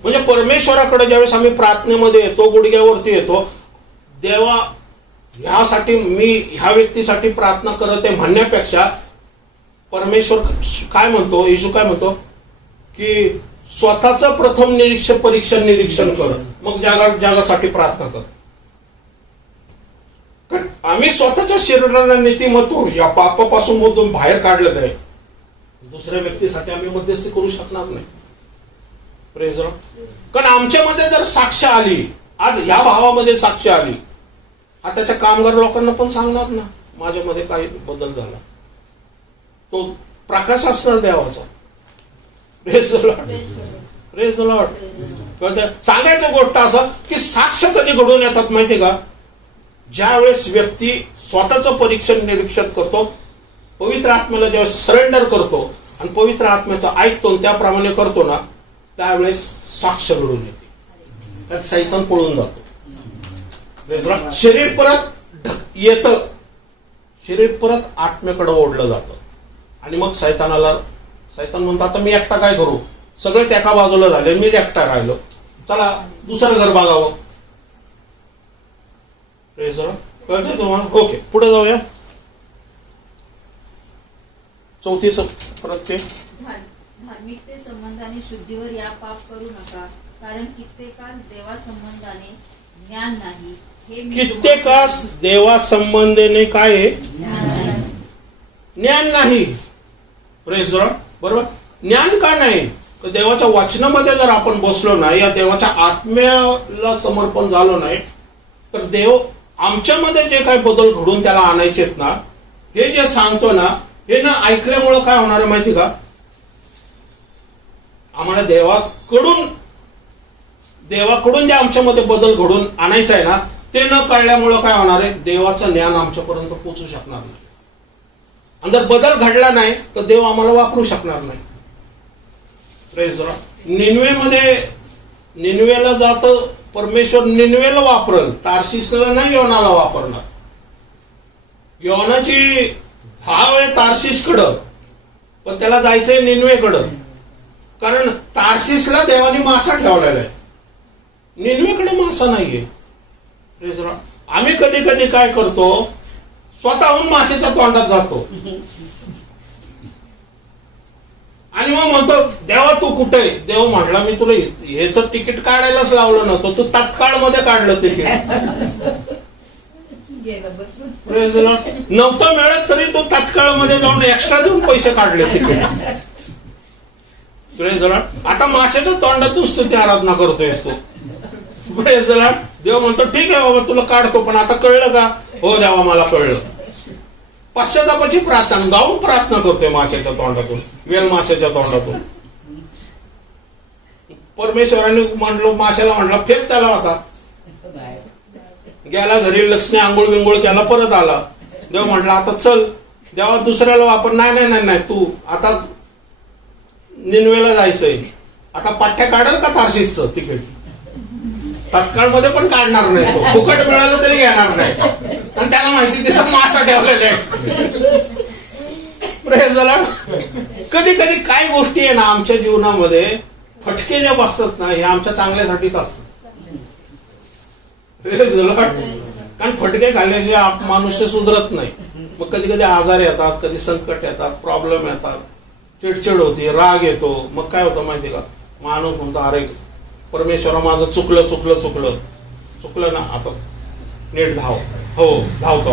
म्हणजे परमेश्वराकडे ज्यावेळेस आम्ही प्रार्थनेमध्ये येतो, गुडघ्यावरती येतो, देवा ह्यासाठी मी ह्या व्यक्तीसाठी प्रार्थना करत आहे म्हणण्यापेक्षा परमेश्वर काय म्हणतो, येशू काय म्हणतो की स्वतःचं प्रथम निरीक्षण कर, मग जगासाठी प्रार्थना कर. आम्ही स्वतःच्या शरीराला नीतिमत्व या पापापासून मधून बाहेर काढलं नाही, दुसऱ्या व्यक्तीसाठी आम्ही मध्यस्थी करू शकणार नाही. Praise the Lord. कारण आमच्यामध्ये जर साक्ष आली, आज या भावामध्ये साक्ष आली, हा त्याच्या कामगार लोकांना पण सांगणार ना, माझ्यामध्ये काही बदल झाला. तो प्रकाश असणार देवाचा. Praise the lord. Praise the Lord. कळतं? सांगायचं गोष्ट असं की साक्ष कधी घडून येतात माहिती का? ज्यावेळेस व्यक्ती स्वतःचं परीक्षण निरीक्षण करतो, पवित्र आत्म्याला जेव्हा सरेंडर करतो आणि पवित्र आत्म्याचं ऐकतो त्याप्रमाणे करतो ना, त्यावेळेस साक्ष घडून येते. त्यात सैतान पळून जातो. शरीर परत येतं, शरीर परत आत्म्याकडे ओढलं जातं. आणि मग सैतान म्हणतो आता मी एकटा काय करू, सगळेच एका बाजूला झाले, मीच एकटा राहिलो, चला दुसरं घर बघावं. कळतंय तुम्हाला? ओके, पुढे जाऊया. चौथी परत ते धार्मिकते संबंधाने शुद्धीवर या पाप करू नका, कारण कित्येकास देवा संबंधाने ज्ञान नाही. हे मी कित्येकास देवा संबंधाने काय आहे? ज्ञान नाही. Praise the Lord. बरोबर. ज्ञान का नाही? तर देवाच्या वचनामध्ये जर आपण बसलो नाही, या देवाच्या आत्म्याला समर्पण झालो नाही, तर देव आमच्यामध्ये जे काही बदल घडून त्याला आणायचे ना, हे जे सांगतो ना, हे ना ऐकल्यामुळं काय होणार आहे माहिती का? आम्हाला देवाकडून जे आमच्यामध्ये बदल घडून आणायचं आहे ना, ते न कळल्यामुळं काय होणार आहे? देवाचं ज्ञान आमच्यापर्यंत पोहोचू शकणार नाही. आणि जर बदल घडला नाही तर देव आम्हाला वापरू शकणार नाही. Praise the Lord. निनवेला जात परमेश्वर निनवेला वापरल, तार्शिसला नाही योनाला वापरणार. योनाची धाव आहे तार्शिसकडं, पण त्याला जायचंय निनवेकडं. कारण तार्शिसला देवाने मासा ठेवलेला आहे, निनवेकडे मासा नाहीये. Praise the Lord. आम्ही कधी कधी काय करतो, स्वतःहून माशाच्या तोंडात जातो आणि मग म्हणतो देवा तू कुठे आहे? देव म्हटला मी तुला ह्याच तिकीट काढायलाच लावलं नव्हतं, तू तात्काळ मध्ये काढलं तिकीट. नव्हतं मिळत तरी तू तात्काळ मध्ये जाऊन एक्स्ट्रा देऊन पैसे काढले तिकीट. आता माशाच्या तोंडातून स्तुती आराधना करतोय तू. देव म्हणतो ठीक आहे बाबा तुला काढतो, पण आता कळलं का? हो देवा मला कळलं. पश्चातापाची प्रार्थना गाऊन प्रार्थना करतोय माशाच्या तोंडातून, वेल माशाच्या तोंडातून. परमेश्वराने माशाला म्हटलं फेक त्याला. आता गेला घरी, लक्ष्मी आंघोळ बिंगोळ केला, परत आला. देव म्हटलं आता चल. देवा दुसऱ्याला वापर. नाही तू आता निनवेला जायचंय, आता पाठ्या काढल का तार्शिसचं तिकीट? तत्काळ मध्ये पण काढणार नाही, तो फुकट मिळालं तरी घेणार नाही. आणि त्याला माहिती तिथं मासा ठेवलेला आहे. कधी कधी काय गोष्टी आहे ना आमच्या जीवनामध्ये, फटके जे बसतात ना, हे आमच्या चांगल्यासाठीच असतात. कारण फटके खाल्ल्याशिवाय मनुष्य सुधरत नाही. मग कधी कधी आजार येतात, कधी संकट येतात, प्रॉब्लेम येतात, चिडचिड होती, राग येतो. मग काय होतं माहिती का? माणूस म्हणतो अरे परमेश्वरा माझं चुकलं ना, आता नीट धाव. हो धावतो.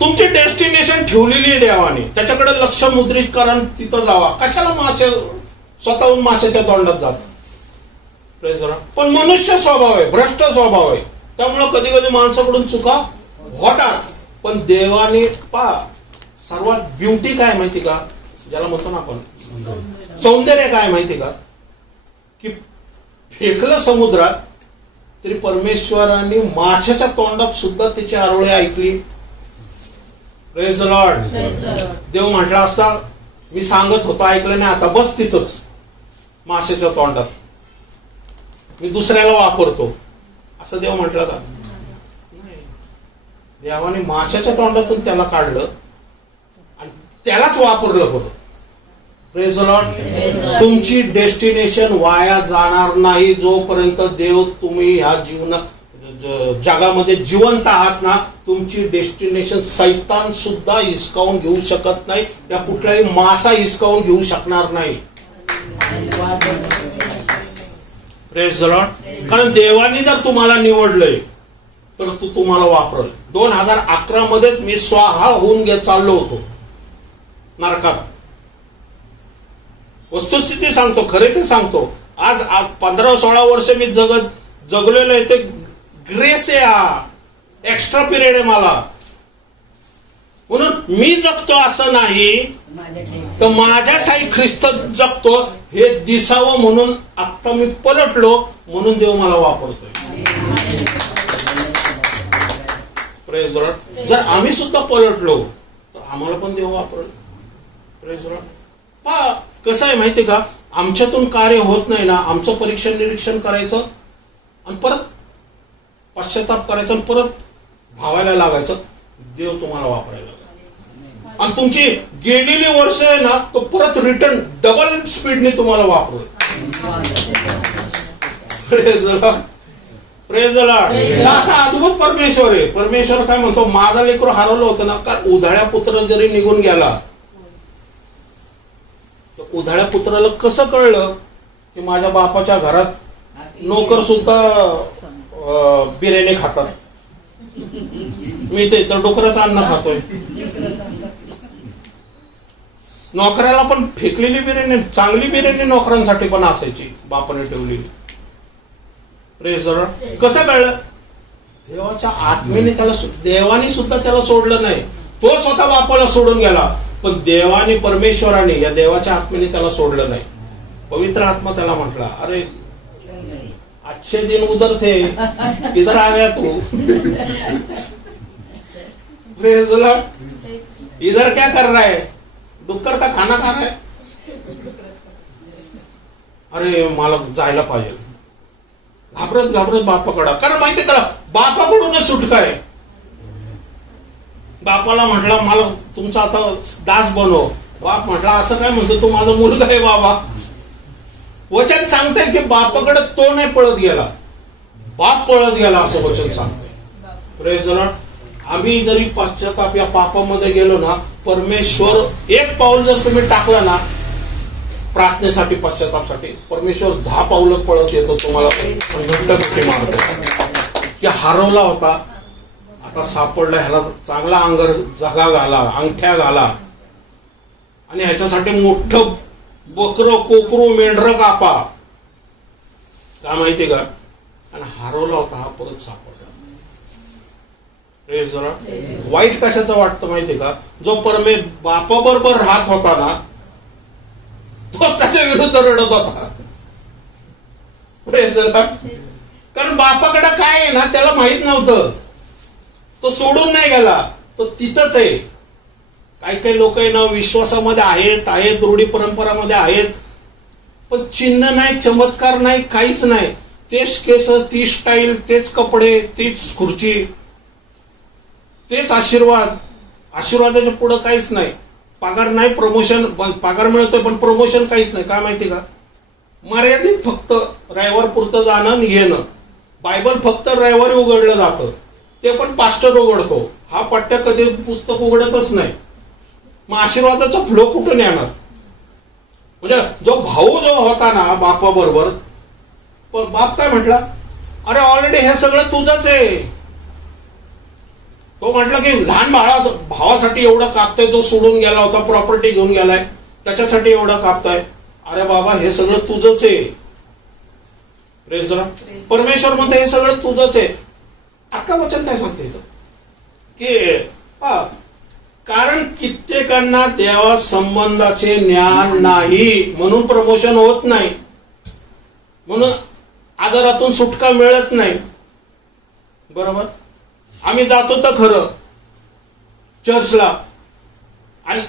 तुमची डेस्टिनेशन ठेवलेली आहे देवाने, त्याच्याकडे लक्ष मुद्रित करा, तिथं जावा. कशाला स्वतःहून माशाच्या तोंडात जात? पण मनुष्य स्वभाव आहे, भ्रष्ट स्वभाव आहे, त्यामुळं कधी कधी माणसाकडून चुका होतात. पण देवाने सर्वात ब्युटी काय माहिती का? ज्याला म्हणतो ना आपण सौंदर्य काय माहिती का? की फेकलं समुद्रात तरी परमेश्वराने माशाच्या तोंडात सुद्धा त्याची आरोळी ऐकली. Praise the Lord. देव म्हटला असता मी सांगत होतो ऐकलं नाही, आता बस तिथंच माशाच्या तोंडात, मी दुसऱ्याला वापरतो, असं देव म्हटलं का? नाही. देवाने माशाच्या तोंडातून त्याला काढलं आणि त्यालाच वापरलं बरं. Praise the Lord. तुमची डेस्टिनेशन वाया जाणार नाही जोपर्यंत देव तुम्ही ह्या जगामध्ये जिवंत आहात ना. तुमची डेस्टिनेशन सैतान सुद्धा हिसकावून घेऊ शकत नाही, या कुठलाही मासा हिसकावून घेऊ शकणार नाही. Praise the Lord. कारण देवाने जर तुम्हाला निवडलंय तर तुम्हाला वापरल. 2011 मध्येच मी स्वाहा होऊन चाललो होतो नरकात. वस्तुस्थिती सांगतो, खरे ते सांगतो. आज 15-16 वर्ष मी जगलेलो आहे, ते ग्रेस आहे. एक्स्ट्रा पिरियड आहे मला, म्हणून मी जगतो असं नाही तर माझ्या ठाई ख्रिस्त जगतो हे दिसावं म्हणून आता मी पलटलो, म्हणून देव मला वापरतोय. Praise Lord. जर आम्ही सुद्धा पलटलो तर आम्हाला पण देव वापरेल. Praise Lord. पहा कसं आहे माहिती का, आमच्यातून कार्य होत नाही ना, आमचं परीक्षण निरीक्षण करायचं आणि परत पश्चाताप करायचं आणि परत धावायला लागायचं, देव तुम्हाला वापरायला लागेल. आणि तुमची गेलेली वर्ष आहे ना, तो परत रिटर्न डबल स्पीडने तुम्हाला वापरेल. Praise Lord. Praise Lord. असा अद्भुत परमेश्वर आहे. परमेश्वर काय म्हणतो, माझा लेकरू हरवलं होतं ना, कारण उधाळ्या पुत्र जरी निघून गेला, तर उधाळ्या पुत्राला कसं कळलं की माझ्या बापाच्या घरात नोकर सुद्धा बिर्याणी खातात, मी ते तर डोकराचं अन्न खातोय. नोकऱ्याला पण फेकलेली बिर्याणी, चांगली बिर्याणी नोकरांसाठी पण असायची, बापाने ठेवलेली. Praise Lord. कसं कळलं? देवाच्या आत्मेने त्याला, देवाने सुद्धा त्याला सोडलं नाही, तो स्वतः बापाला सोडून गेला, पण देवाने, परमेश्वराने, या देवाच्या आत्मेने त्याला सोडलं नाही. पवित्र आत्मा त्याला म्हटला, अरे अच्छे दिन उधर थे, इधर आ गया तू. Praise Lord. इधर क्या कर रहा है, डुक्कर का खाना खा रहा है. अरे मला जायला पाहिजे, घाबरत घाबरत बापाकडं, कारण माहिती त्याला बापाकडूनच सुटका आहे. बापाला म्हटला मला तुमचा आता दास बनव. बाप म्हटला असं काय म्हणतो, तू माझा मुलगा आहे बाबा. वचन सांगते की बापाकडे तो नाही पळत गेला, बाप पळत गेला, असं वचन सांगते. Praise Lord. आम्ही जरी पश्चाताप या पापामध्ये गेलो ना, परमेश्वर एक पाऊल जर तुम्ही टाकला ना प्रार्थनेसाठी, पश्चातापासाठी, परमेश्वर 10 पावलं पळत येतो तुम्हाला, घट्ट मारतो की हरवला होता आता सापडला, ह्याला चांगला अंगर जगा घाला, अंगठ्या घाला, आणि ह्याच्यासाठी मोठं बकरं, कोकरू, मेंढरं कापा. काय माहिती का, आणि हरवला होता हा परत सापडला. वाईट कशाचं वाटतं माहितीये का, जो बापाबरोबर राहत होता ना, तोच त्याच्या विरुद्ध रडत होता. कारण बापाकडे काय आहे ना त्याला माहित नव्हतं, तो सोडून नाही गेला, तो तिथंच आहे. काही काही लोक आहे ना विश्वासामध्ये आहेत, रूढी परंपरामध्ये आहेत, पण चिन्ह नाही, चमत्कार नाही, काहीच नाही. तेच केस, तीच स्टाईल, तेच कपडे, तीच खुर्ची, तेच आशीर्वाद. आशीर्वादाच्या पुढे काहीच नाही. पगार नाही, प्रमोशन, पगार मिळतोय पण प्रमोशन काहीच नाही. काय माहिती का, मर्यादित फक्त रविवार पुरतं जाणं येणं. बायबल फक्त रविवारी उघडलं जातं, ते पण पास्टर उघडतो. हा पट्ट्या कधी पुस्तक उघडतच नाही. मग आशीर्वादाचा फ्लो कुठून येणार? म्हणजे जो भाऊ जो होता ना बापाबरोबर, बाप काय म्हटला, अरे ऑलरेडी हे सगळं तुझंच आहे. तो म्हटलं की लहान भावासाठी एवढं कापताय, जो सोडून गेला होता, प्रॉपर्टी घेऊन गेलाय, त्याच्यासाठी एवढं कापताय. अरे बाबा हे सगळं तुझंच आहे. Praise Lord. परमेश्वर म्हणतो हे सगळं तुझंच आहे. आता वचन काय सांगते इथं की कारण कित्येकांना देवा संबंधाचे ज्ञान नाही, म्हणून प्रमोशन होत नाही, म्हणून आजारातून सुटका मिळत नाही. बरोबर. आम्ही जातो तर खरं चर्चला, आणि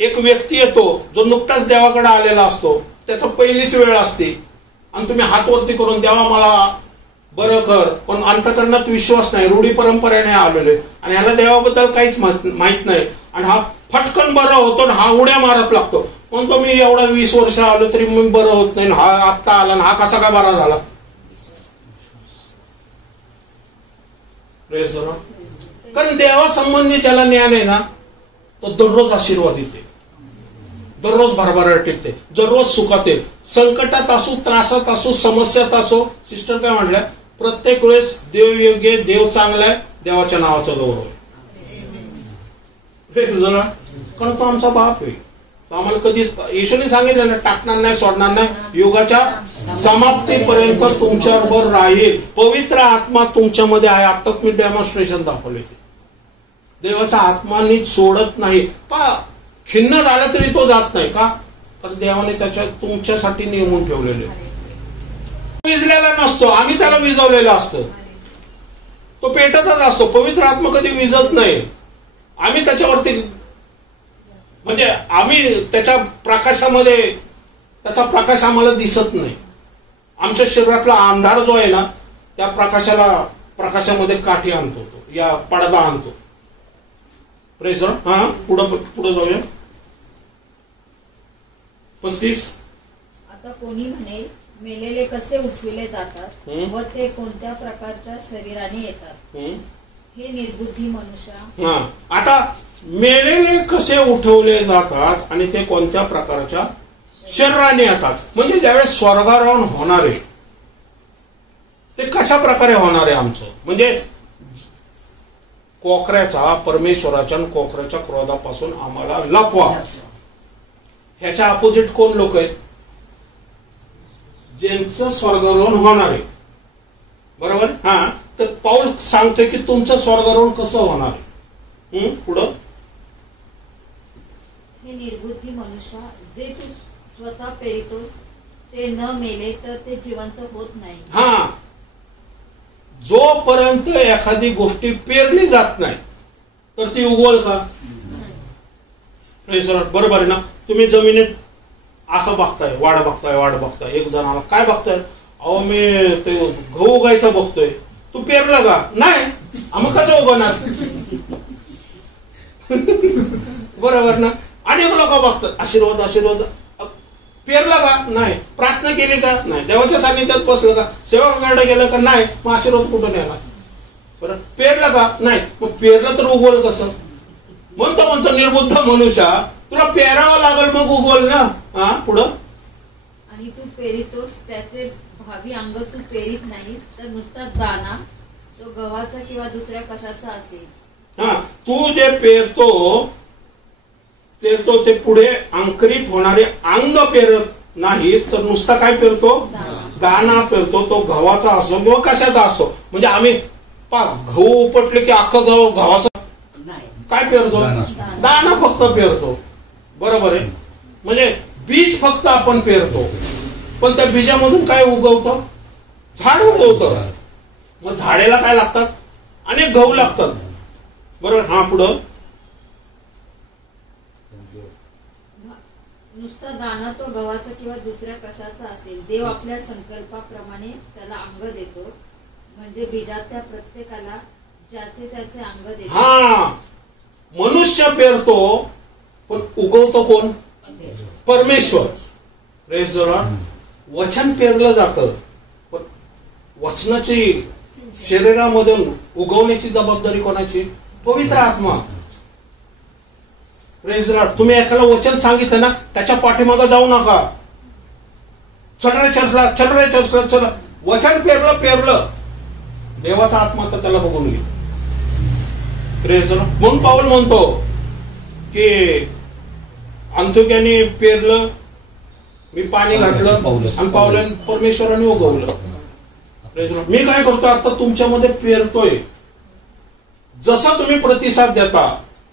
एक व्यक्ती येतो जो नुकताच देवाकडे आलेला असतो, त्याचा पहिलीच वेळ असते, आणि तुम्ही हात वरती करून देवा मला बरं कर, पण अंतकरणात विश्वास नाही, रूढी परंपरेने आलेले, आणि ह्याला देवाबद्दल काहीच माहित नाही, आणि हा फटकन बरं होतो आणि हा उड्या मारत लागतो. म्हणतो मी एवढा 20 वर्ष आलो तरी मी बरं होत नाही, हा आत्ता आला ना, हा कसा काय बरा झाला? कारण देवासंबंधी ज्याला ज्ञान आहे ना, तो दररोज आशीर्वाद येते, दररोज भरभराट टिपते, दररोज सुखात येईल. संकटात असो, त्रासात असो, समस्यात असो. सिस्टर काय म्हटल्या, प्रत्येक वेळेस देव योग्य, देव चांगला आहे, देवाच्या नावाचा गौरव आहे. कारण तो आमचा बाप आहे. तर आम्हाला कधी येशूने सांगितलं ना, टाकणार नाही, सोडणार नाही, युगाच्या समाप्तीपर्यंत तुमच्याबरोबर राहील. पवित्र आत्मा तुमच्यामध्ये आहे. आताच मी डेमॉन्स्ट्रेशन दाखवले. देवाचा आत्मा नीट सोडत नाही. पा खिन्न झाला तरी तो जात नाही. का? तर देवाने त्याच्या तुमच्यासाठी नेमून ठेवलेले. विजलेला नसतो, आम्ही त्याला विजवलेलं असतं. तो पेटतच असतो. पवित्र आत्मा कधी विजत नाही. आम्ही त्याच्यावरती म्हणजे आम्ही त्याच्या प्रकाशामध्ये, त्याचा प्रकाश आम्हाला दिसत नाही. आमच्या शरीरातला अंधार जो आहे ना, त्या प्रकाशामध्ये काठी आणतो तो, या पडदा आणतो. प्रेस. हा, पुढे जाऊया. 35. आता कोणी म्हणे, मेलेले कसे उठविले जातात व ते कोणत्या प्रकारच्या शरीराने येतात, हे निर्बुद्धी मनुष्य. हा, आता मेलेले कसे उठवले जातात आणि ते कोणत्या प्रकारच्या शरीराने येतात, म्हणजे ज्यावेळेस स्वर्गारोहण होणार आहे ते कशा प्रकारे होणार आहे आमचं, म्हणजे कोकऱ्याचा, परमेश्वराच्या कोकऱ्याच्या क्रोधापासून आम्हाला लपवा. ह्याच्या अपोजिट कोण लोक आहेत? ज्यांचं स्वर्गारोहण होणार आहे. बरोबर. हा, तर पाऊल सांगतोय की तुमचं स्वर्गारोहण कसं होणार आहे. पुढं, हे निर्बुद्धी मनुष्य, जे तू स्वतः पेरितोस ते न मेले तर ते जिवंत होत नाही. हा, जोपर्यंत एखादी गोष्टी पेरली जात नाही तर ती उगवल का? बरोबर आहे ना. तुम्ही जमिनीत असं बघताय, वाढ बघताय. एक जणाला काय बघताय? अहो मी ते गहू उगायचा बघतोय. तू पेरलं का? नाही. मग कसं उगवणार? बरोबर ना. अनेक लोक बघतात, आशीर्वाद. पेरला का? नाही. प्रार्थना केली का? नाही. देवाच्या सान्निध्यात बसलं का? सेवकाकडे गेलं का? नाही. मग आशीर्वाद कुठून येणार? बरं. पेरलं का? नाही. मग पेरलं तर उगवल कसं? म्हणतो निर्बुद्ध मनुष्य, तुला पेरावं लागल मग उगवल ना. हा, पुढं. आणि तू पेरितोस त्याचे भावी अंग तू पेरीत नाहीस, तर नुसता दाना तो गव्हाचा किंवा दुसऱ्या कशाचा असेल. हा, तू जे पेरतो ते पुढे अंकुरित होणारे अंग पेरत नाहीस, तर नुसता काय पेरतो? दाना पेरतो. तो गव्हाचा असो किंवा कशाचा असो. म्हणजे आम्ही गहू उपटले की अख्खं गव्हाचा काय पेरतो? दाना फक्त पेरतो. बरोबर आहे. म्हणजे बीज फक्त आपण पेरतो, पण त्या बीजामधून काय उगवतं? झाड उगवतं. मग झाडेला काय लागतात? अनेक गहू लागतात. बरोबर. हा, पुढं. नुसता दाना तो गव्हाचा किंवा दुसऱ्या कशाचा असेल, देव आपल्या संकल्पाप्रमाणे त्याला अंग देतो. म्हणजे बीजात त्या प्रत्येकाला ज्याचे त्याचे अंग देतो. हा, मनुष्य पेरतो पण उगवतो कोण? परमेश्वर. Praise the Lord. वचन पेरलं जातं, पण वचनाची शरीरामधून उगवण्याची जबाबदारी कोणाची? पवित्र आत्मा. Praise the Lord. तुम्ही एखादा वचन सांगितलं ना, त्याच्या पाठीमागं जाऊ नका. चल. वचन पेरलं देवाचा आत्मा तर त्याला बघून घे. Praise the Lord. म्हणून पाऊल म्हणतो की अंतुक्याने पेरलं, मी पाणी घातलं आणि पावलं परमेश्वराने उगवलं. मी काय करतो? आता तुमच्यामध्ये पेरतोय. जसं तुम्ही प्रतिसाद देता,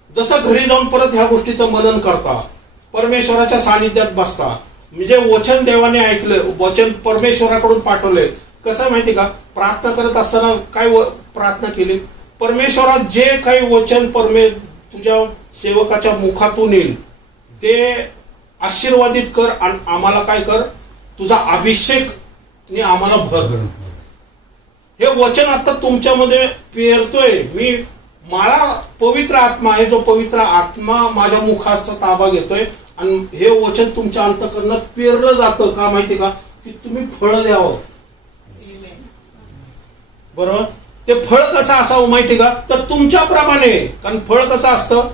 जसं घरी जाऊन परत ह्या गोष्टीचं मनन करता, परमेश्वराच्या सानिध्यात बसता, म्हणजे वचन देवाने ऐकलं, वचन परमेश्वराकडून पाठवलंय. कसं माहिती का? प्रार्थना करत असताना काय प्रार्थना केली? परमेश्वरात जे काही वचन तुझ्या सेवकाच्या मुखातून येईल ते आशीर्वादित कर आणि आम्हाला काय कर? तुझा अभिषेक आम्हाला भर. हे वचन आता तुमच्यामध्ये पेरतोय मी. मला पवित्र आत्मा आहे, जो पवित्र आत्मा माझ्या मुखाचा ताबा घेतोय आणि हे वचन तुमच्या अंतःकरणात पेरलं जातं. का माहिती का? की तुम्ही फळ द्यावं. बरोबर. ते फळ कसं असावं माहिती का? तर तुमच्याप्रमाणे. कारण फळ कसं असतं?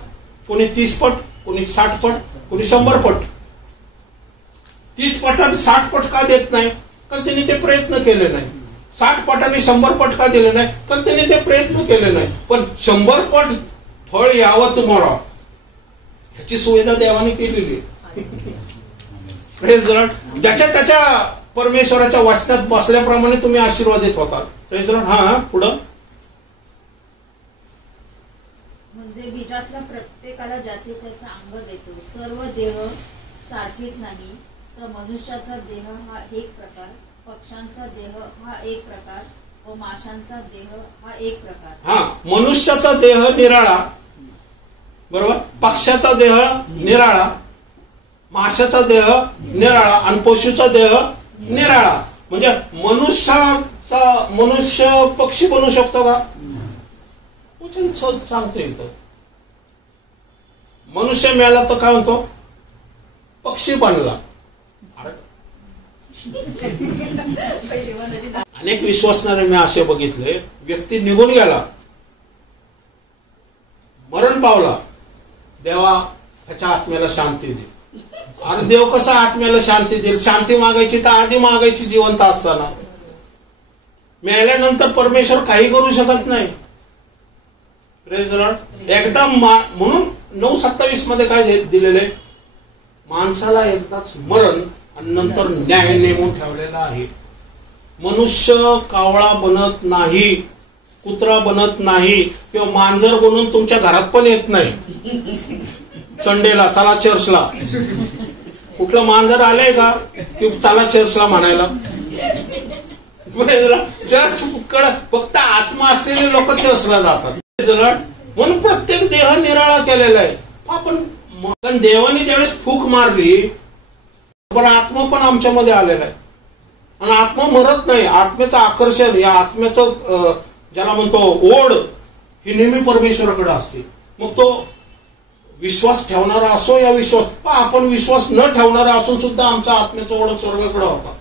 कोणी 30 पट, कोणी 60 पट, कोणी 100 पट. 30 पटाने 60 पट का देत नाही? कारण त्यांनी ते प्रयत्न केले नाही. 60 पटाने 100 पट का दिले नाही? कारण त्यांनी ते प्रयत्न केले नाही. पण 100 पट फळ यावं तुम्हाला, ह्याची सुविधा देवाने केलेली. Praise Lord. ज्याच्या त्याच्या परमेश्वराच्या वचनात बसल्याप्रमाणे तुम्ही आशीर्वादित होतात. Praise Lord. हा पुढं. म्हणजे बीजातल्या प्रत्येकाला ज्याचे त्याचा अंग देतो. सर्व देह सारखेच नाही, तर मनुष्याचा देह हा एक प्रकार, पक्ष्यांचा देह हा एक प्रकार व माशांचा देह हा एक प्रकार. हा, मनुष्याचा देह निराळा, बरोबर, पक्ष्याचा देह निराळा, माशाचा देह निराळा आणि पशुचा देह निराळा. म्हणजे मनुष्य पक्षी बनू शकतो का? सांगतो इथं. मनुष्य मिळाला तर काय म्हणतो? पक्षी बनला. अनेक विश्वासणारे मी असे बघितले, व्यक्ती निघून गेला, मरण पावला, देवा ह्याच्या आत्म्याला शांती दे. आणि देव कसा आत्म्याला शांती देईल? शांती मागायची तर आधी मागायची जिवंत असताना. मिळाल्यानंतर परमेश्वर काही करू शकत नाही. Praise Lord. एकदा म्हणून 9:27 मध्ये काय दिलेले? माणसाला एकदाच मरण आणि नंतर न्याय नेमून ठेवलेला आहे. मनुष्य कावळा बनत नाही, कुत्रा बनत नाही, किंवा मांजर बनून तुमच्या घरात पण येत नाही. संडेला चला चर्चला. कुठलं मांजर आलंय का की चला चर्चला म्हणायला? चर्च फक्त आत्मा असलेले लोक चर्चला जातात. म्हणून प्रत्येक देह निराळा केलेला आहे. आपण देवाने ज्यावेळेस फूक मारली, पण आत्मा पण आमच्यामध्ये आलेला आहे. आणि आत्मा मरत नाही. आत्म्याचं आकर्षण, या आत्म्याचं ज्याला म्हणतो ओढ, ही नेहमी परमेश्वराकडे असते. मग तो विश्वास ठेवणारा असो या आपण विश्वास न ठेवणारा असून सुद्धा आमचा आत्म्याचा ओढ स्वर्गाकडे होता.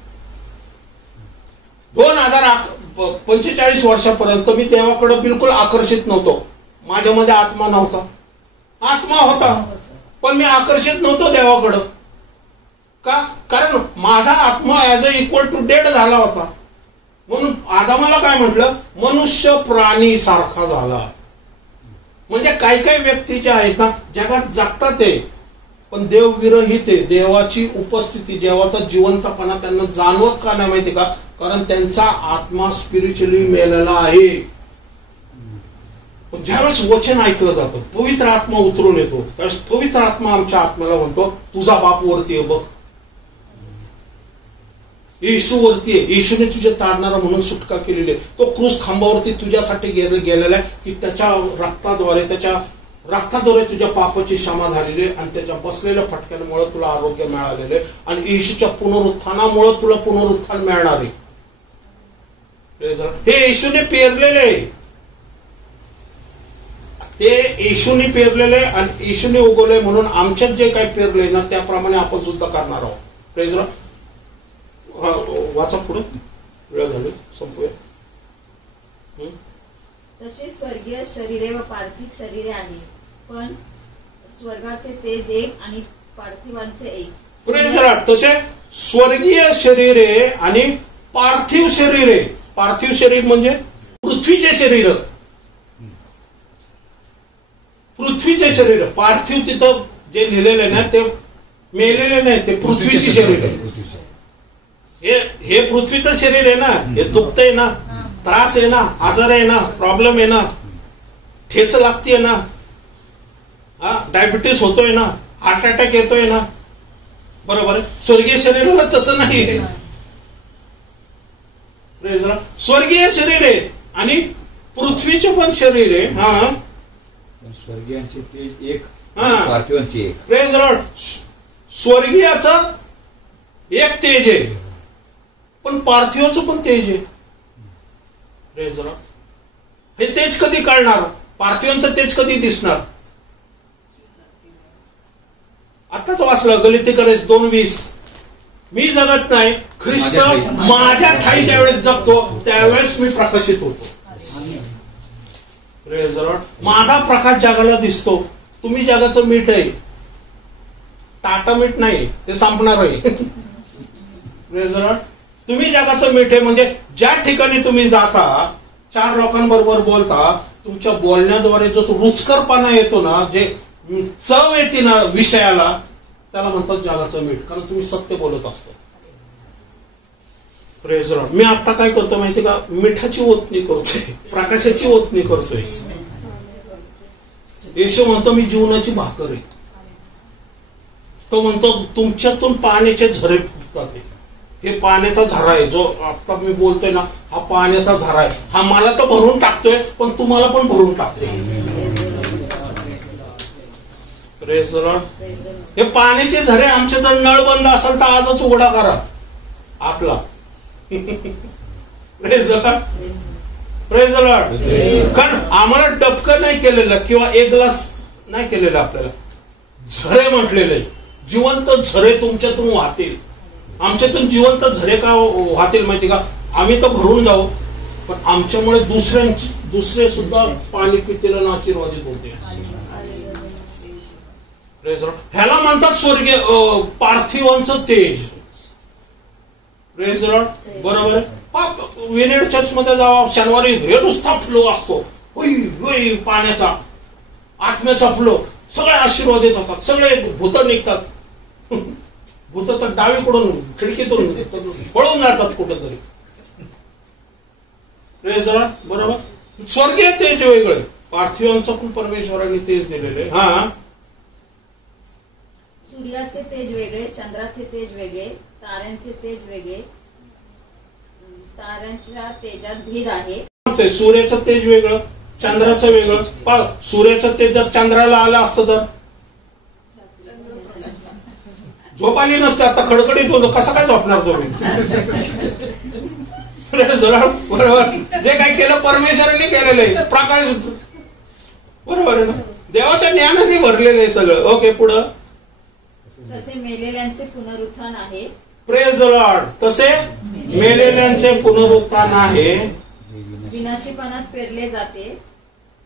2045 वर्षापर्यंत मी देवाकडे बिलकुल आकर्षित नव्हतो. माझ्यामध्ये आत्मा नव्हता. आत्मा होता पण मी आकर्षित नव्हतो देवाकडं. का? कारण माझा आत्मा as a equal to dead झाला होता. म्हणून आदामाला काय म्हटलं? मनुष्य प्राणी सारखा झाला. म्हणजे काही काही व्यक्ती ज्या आहेत ना, जगात जगतात ते, पण देव विरहित आहे. देवाची उपस्थिती, देवाचा जिवंतपणा त्यांना जाणवत का नाही माहिती का? कारण त्यांचा आत्मा स्पिरिच्युअली मेलेला आहे. पण ज्यावेळेस वचन ऐकलं जातं, पवित्र आत्मा उतरून येतो, त्यावेळेस पवित्र आत्मा आमच्या आत्म्याला म्हणतो, तुझा बाप वरती आहे बघ, येशू वरती आहे, येशूने तुझे तारणारा म्हणून सुटका केलेली आहे. तो क्रूस खांबावरती तुझ्यासाठी गेलेला आहे की त्याच्या रक्ताद्वारे तुझ्या पापाची क्षमा झालेली आहे आणि त्याच्या बसलेल्या फटक्यांमुळे तुला आरोग्य मिळालेले आहे आणि येशूच्या पुनरुत्थानामुळे तुला पुनरुत्थान मिळणार आहे. हे येशूने पेरलेले आहे. ते येशूने पेरलेले आणि येशूने उगवले. म्हणून आमच्यात जे काही पेरले ना त्याप्रमाणे आपण सुद्धा करणार आहोत. Praise Lord. वाचा पुढे, वेळ झाली, संपूया. तसे स्वर्गीय शरीरे व पार्थिव शरीरे आहे, पण स्वर्गाचे तेज एक आणि पार्थिवांचे एक. Praise Lord. तसे स्वर्गीय शरीरे आणि पार्थिव शरीरे. पार्थिव शरीर म्हणजे पृथ्वीचे शरीर. पृथ्वीचे शरीर. पार्थिव तिथं जे लिहिलेले ना ते मेलेले नाही, ते पृथ्वीचे शरीर आहे. हे पृथ्वीचं शरीर आहे ना, हे दुखतंय ना, त्रास आहे ना, आजार आहे ना, प्रॉब्लेम आहे ना, ठेच लागतीये ना, डायबिटीस होतोय ना, हार्ट अटॅक येतोय ना, बरोबर आहे. स्वर्गीय शरीराला तसं नाही. स्वर्गीय शरीर आहे आणि पृथ्वीचे पण शरीर आहे. हा, स्वर्गीयांचे तेज एक, पार्थिवांचे एक. Praise Lord. स्वर्गीयाचं एक तेज आहे पण पार्थिवाचं पण तेज आहे. Praise Lord. हे तेज कधी कळणार? पार्थिवांचं तेज कधी दिसणार? आताच वाचलं गलितीकरेस 2:20. मी जगत नाही, ख्रिस्त माझ्या ठाई ज्यावेळेस जगतो त्यावेळेस मी प्रकाशित होतो. Praise Lord. माझा प्रकाश जगाला दिसतो. तुम्ही जगाचं मीठ आहे. टाटा मीठ नाही, ते संपणार आहे. Praise Lord. तुम्ही जगाचं मीठ आहे. म्हणजे ज्या ठिकाणी तुम्ही जाता, 4 लोकांबरोबर बोलता, तुमच्या बोलण्याद्वारे जो रुचकरपणा येतो ना, जे चव येते ना विषयाला, त्याला म्हणतात जगाचं मीठ, कारण तुम्ही सत्य बोलत असता. Praise the Lord. मी आता काय करतो माहिती का, मिठाची ओतणी करतोय, प्रकाशाची ओतणी करतोय. येशू म्हणतो मी जीवनाची भाकर आहे. तो म्हणतो तुमच्यातून पाण्याचे झरे फुटतात. हे पाण्याचा झरा आहे, जो आता मी बोलतोय ना, हा पाण्याचा झरा आहे. हा मला तर भरून टाकतोय, पण तुम्हाला पण भरून टाकतोय. Praise the Lord. हे पाण्याचे झरे आमचे जर नळ बंद असेल तर आजच उघडा करा आतला. Praise the lord. Praise the Lord. कारण आम्हाला डबकं नाही केलेलं किंवा एक ग्लास नाही केलेलं, आपल्याला झरे म्हटलेले. जिवंत झरे तुमच्यातून वाहतील. आमच्यातून जिवंत झरे का वाहतील माहिती का, आम्ही तर भरून जाऊ, पण आमच्यामुळे दुसरे सुद्धा पाणी पितील आणि आशीर्वादित होते. ह्याला म्हणतात स्वर्गीय पार्थिवांचं तेज. Praise the Lord. बरोबर आहे. विनेड चर्च मध्ये जावा शनिवारी, हे नुसता फ्लो असतो, पाण्याचा आत्म्याचा फ्लो. सगळे आशीर्वादित होतात, सगळे भूत निघतात. भूत तर डावीकडून खिडकीतून पळून जातात कुठेतरी. Praise the Lord. बरोबर. स्वर्गीय तेज वेगळे, पार्थिवांचं पण परमेश्वरांनी तेज दिलेले. हा. सूर्याचे तेज वेगळे, चंद्राचे तेज वेगळे, ताऱ्यांचे तेज वेगळे. ताऱ्यांच्या तेजात भेद आहे. सूर्याचं तेज वेगळं, चंद्राचं वेगळं. सूर्याचं तेज जर चंद्राला आलं असतं तर झोप आली नसते. आता खडखडीत होतो, कसं काय झोपणार तुम्ही. बरोबर. जे काही केलं परमेश्वरांनी केलेलं आहे, प्रकाश. बरोबर आहे ना, देवाच्या ज्ञानाने भरलेलं आहे सगळं. ओके, पुढं. तसे मेलेल्यांचे पुनरुत्थान आहे. Praise the Lord. तसे मेलेल्यांचे पुनरुत्थान आहे. विनाशीपणात पेरले जाते,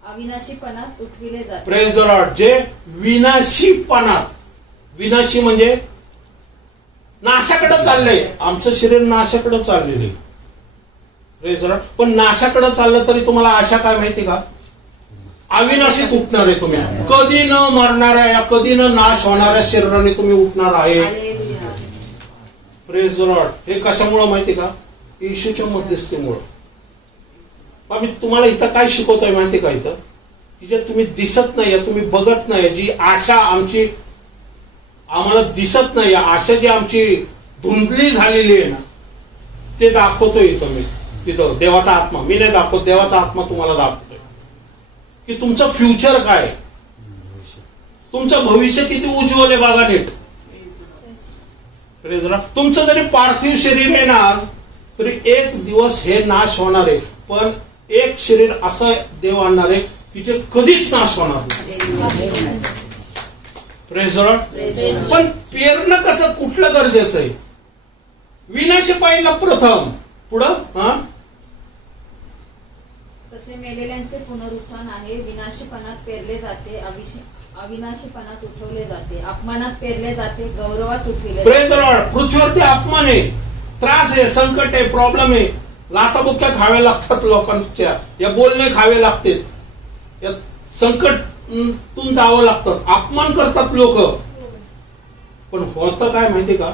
अविनाशीपणात उठविले जाते. Praise the Lord. जे विनाशीपणात, विनाशी म्हणजे नाशाकडे चाललंय. आमचं शरीर नाशाकडे चाललेलं आहे. Praise the Lord. पण नाशाकडे चाललं तरी तुम्हाला आशा काय माहिती का, अविनाशीत उठणार आहे तुम्ही. कधी न मरणाऱ्या, कधी न नाश होणाऱ्या शरीराने तुम्ही उठणार आहे. Praise the Lord. हे कशामुळं माहिती का, येशूच्या मध्यस्थीमुळं. मी तुम्हाला इथं काय शिकवतोय माहिती का, इथं की जे तुम्ही दिसत नाही, तुम्ही बघत नाही, जी आशा आमची आम्हाला दिसत नाही, आशा जी आमची धुंदली झालेली आहे ना, ते दाखवतोय इथं मी. तिथं देवाचा आत्मा, मी नाही दाखवत, देवाचा आत्मा तुम्हाला दाखवतोय की तुमचं फ्युचर काय, तुमचं भविष्य किती उज्ज्वल आहे बघा नीट. तुमचं जरी पार्थिव शरीर आहे ना आज, तरी एक दिवस हे नाश होणार आहे. पण एक शरीर असं देव आणणार आहे की जे कधीच नाश होणार नाही. Praise the Lord. पण पेरणं कसं, कुठलं गरजेचं आहे. विनाशी पाहिलं प्रथम, पुढं. हा. तसे मेलेल्यांचे पुनरुत्थान आहे. विनाशीपणात पेरले जाते, अविनाशीपणात उठवले जाते. अपमानात पेरले जाते, गौरवात उठविले. Praise the lord. पृथ्वीवरती अपमान आहे, त्रास आहे, संकट आहे, प्रॉब्लेम आहे. लाथाबुक्क्या खाव्या लागतात लोकांच्या, या बोलणे खावे लागतात, या संकटतून जावं लागतं, अपमान करतात लोक. पण होतं काय माहिती का,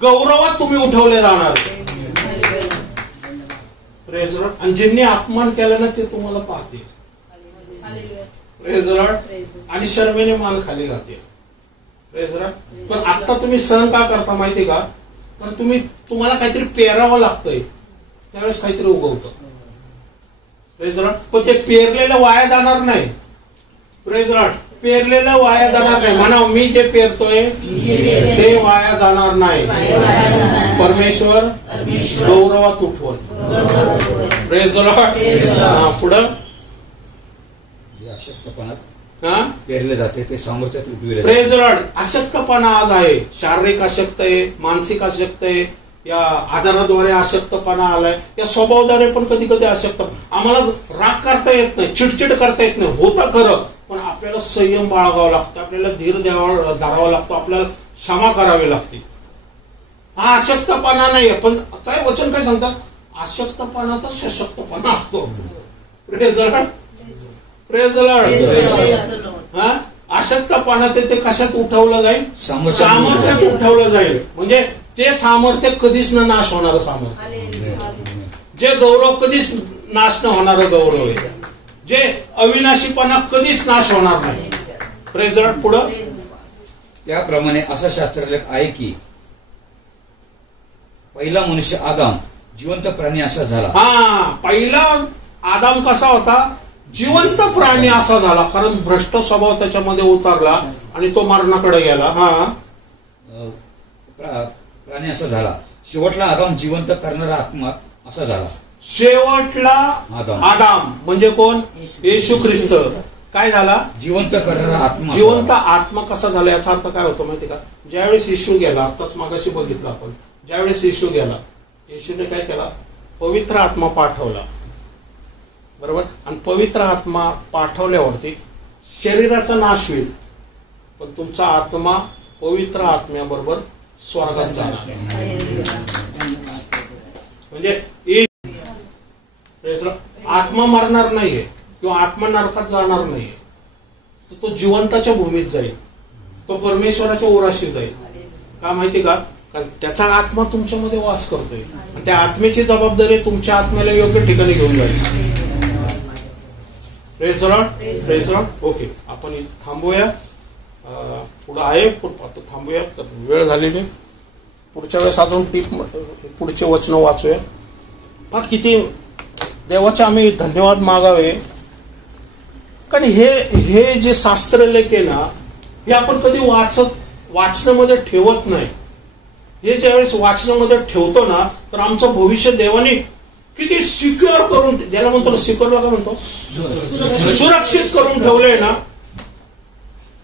गौरवात तुम्ही उठवले जाणार. Praise the Lord. आणि ज्यांनी अपमान केला ना ते तुम्हाला पाहतील. Praise the Lord. आणि शर्मेने मान खाली घालते. Praise the Lord. पण आता तुम्ही सहन का करता माहिती का, तर तुम्हाला काहीतरी पेरावं लागतंय, त्यावेळेस काहीतरी उगवतं. Praise the Lord. पण ते पेरलेलं वाया जाणार नाही. Praise the Lord. पेरलेलं वाया जाणार नाही. म्हणा, मी जे पेरतोय ते वाया जाणार नाही. परमेश्वर गौरवात उठवत. Praise the Lord. पुढं. अशक्तपणात हा पेरले जाते ते सामर्थ्यात उठविले. Praise the Lord. अशक्तपणा आज आहे, शारीरिक अशक्त आहे, मानसिक अशक्त आहे, या आजाराद्वारे अशक्तपणा आलाय, या स्वभावाद्वारे पण कधी कधी अशक्त. आम्हाला राग करता येत नाही, चिडचिड करता येत नाही, होतं खरं, पण आपल्याला संयम बाळगावा लागतो, आपल्याला धीर धरावा लागतो, आपल्याला क्षमा करावी लागते. हा अशक्तपणा नाहीये. पण काय वचन काय सांगतात, अशक्तपणातच सशक्तपणा असतो. Praise the lord. Praise the lord. हा अशक्तपणा ते कशात उठवलं जाईल? सामर्थ्यात. सामर्थ्यात उठवलं जाईल. म्हणजे ते सामर्थ्य कधीच न नाश होणारं सामर्थ्य, जे गौरव कधीच नाश न होणारं गौरव आहे, जे अविनाशीपणा कधीच नाश होणार नाही. Praise the Lord. पुढं त्याप्रमाणे असा शास्त्रलेख आहे की पहिला मनुष्य आदाम जिवंत प्राणी असा झाला. पहिला आदाम कसा होता? जिवंत प्राणी असा झाला, कारण भ्रष्ट स्वभाव त्याच्यामध्ये उतरला आणि तो मरणाकडे गेला. प्राणी असा झाला. शेवटला आदाम जिवंत करणारा आत्मा असा झाला. शेवटला आदाम म्हणजे कोण? येशू ख्रिस्त. काय झाला? जिवंत करणारा आत्मा. जिवंत आत्मा कसा झाला याचा अर्थ काय होतो माहिती का? ज्यावेळेस येशू गेला, आताच मागाशी बघितलं आपण, ज्यावेळेस येशू गेला, येशूने काय केला? पवित्र आत्मा पाठवला, बरोबर. आणि पवित्र आत्मा पाठवल्यावरती शरीराचा नाश होईल, पण तुमचा आत्मा पवित्र आत्म्याबरोबर स्वर्गात जाणार. म्हणजे आत्मा मरणार नाहीये किंवा आत्मा नरकात जाणार नाहीये, तर तो जिवंताच्या भूमीत जाईल, तो परमेश्वराच्या ओराशी जाईल. का माहिती का? कारण त्याचा आत्मा तुमच्यामध्ये वास करतोय आणि त्या आत्म्याची जबाबदारी तुमच्या आत्म्याला योग्य ठिकाणी घेऊन जायची. Praise the lord. Praise the Lord. Okay, आपण इथे थांबूया. पुढं आहे आता थांबूया, वेळ झालेली. पुढच्या वेळेस अजून पुढचे वचन वाचूया. किती देवाचे आम्ही धन्यवाद मागावे, कारण हे जे शास्त्रलेख आहे ना, हे आपण कधी वाचनामध्ये ठेवत नाही. हे ज्यावेळेस वाचनामध्ये ठेवतो ना, तर आमचं भविष्य देवाने किती सिक्युअर करून, ज्याला म्हणतो ना सिक्युअरला काय म्हणतो, सुरक्षित करून ठेवलंय ना,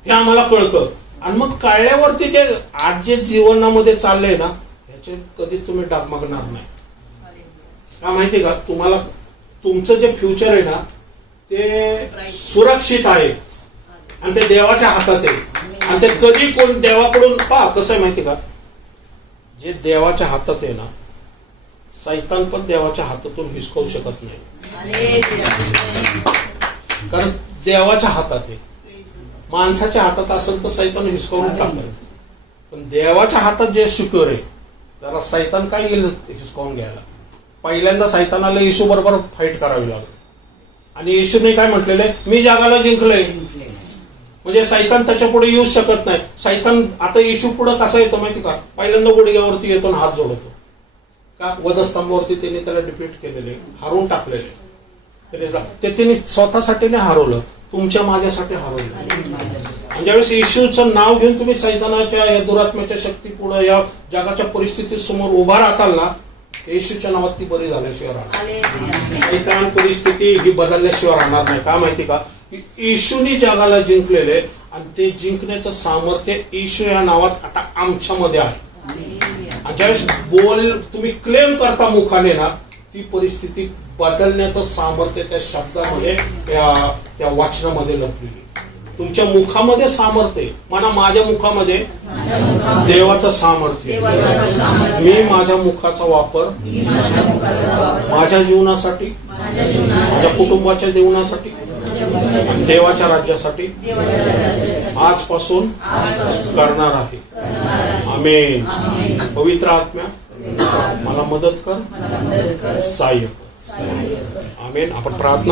हे आम्हाला कळतं. आणि मग कळल्यावरती जे आज जे जीवनामध्ये चाललंय ना, ह्याचे कधी तुम्ही डगमगणार नाही. का माहिती का? तुम्हाला तुमचं जे फ्युचर आहे ना, ते सुरक्षित आहे आणि ते देवाच्या हातात आहे. आणि ते कधी कोण देवाकडून कसं आहे माहिती का? जे देवाच्या हातात आहे ना, सैतान पण देवाच्या हातातून हिसकवू शकत नाही, कारण देवाच्या हातात आहे. माणसाच्या हातात असेल तर सैतान हिसकावून टाकणार, पण देवाच्या हातात जे सिक्युअर आहे त्याला सैतान काय येईल हिसकावून घ्यायला. पहिल्यांदा सैतानाला येशू बरोबर फाईट करावी लागली आणि येशूने काय म्हटलेलं आहे? मी जगाला जिंकलोय. म्हणजे सैतान त्याच्या पुढे येऊ शकत नाही. सैतान आता येशू पुढे कसा येतो माहिती का? पहिल्यांदा गुडघ्यावरती येतो आणि हात जोडतो. का? वधस्तंभावरती त्यांनी त्याला डिफीट केलेले, हारून टाकलेले. ते त्यांनी स्वतःसाठी नाही हरवलं, तुमच्या माझ्यासाठी हरवलं. आणि ज्यावेळेस येशूचं नाव घेऊन तुम्ही सैतानाच्या या दुरात्म्याच्या शक्ती पुढे, या जगाच्या परिस्थिती समोर उभा राहताल ना, येशूच्या नावात ती बरी झाल्याशिवाय राहणार. सैतान परिस्थिती ही बदलल्याशिवाय राहणार नाही. का माहिती का? येशूने जगाला जिंकलेले आणि ते जिंकण्याचं सामर्थ्य येशू या नावात आता आमच्यामध्ये आहे. आणि ज्यावेळेस तुम्ही क्लेम करता मुखाने ना, ती परिस्थिती बदलण्याचं सामर्थ्य त्या शब्दामध्ये, त्या वाचनामध्ये लपलेली. तुमच्या मुखामध्ये सामर्थ्य आहे. म्हणा माझ्या मुखामध्ये देवाचं सामर्थ्य. मी माझ्या मुखाचा वापर माझ्या जीवनासाठी, माझ्या कुटुंबाच्या जीवनासाठी, देवाच्या राज्यासाठी आजपासून करणार आहे. आमेन. पवित्र आत्म्या मला मदत कर, सहाय्य कर. आमेन. आपण प्रार्थना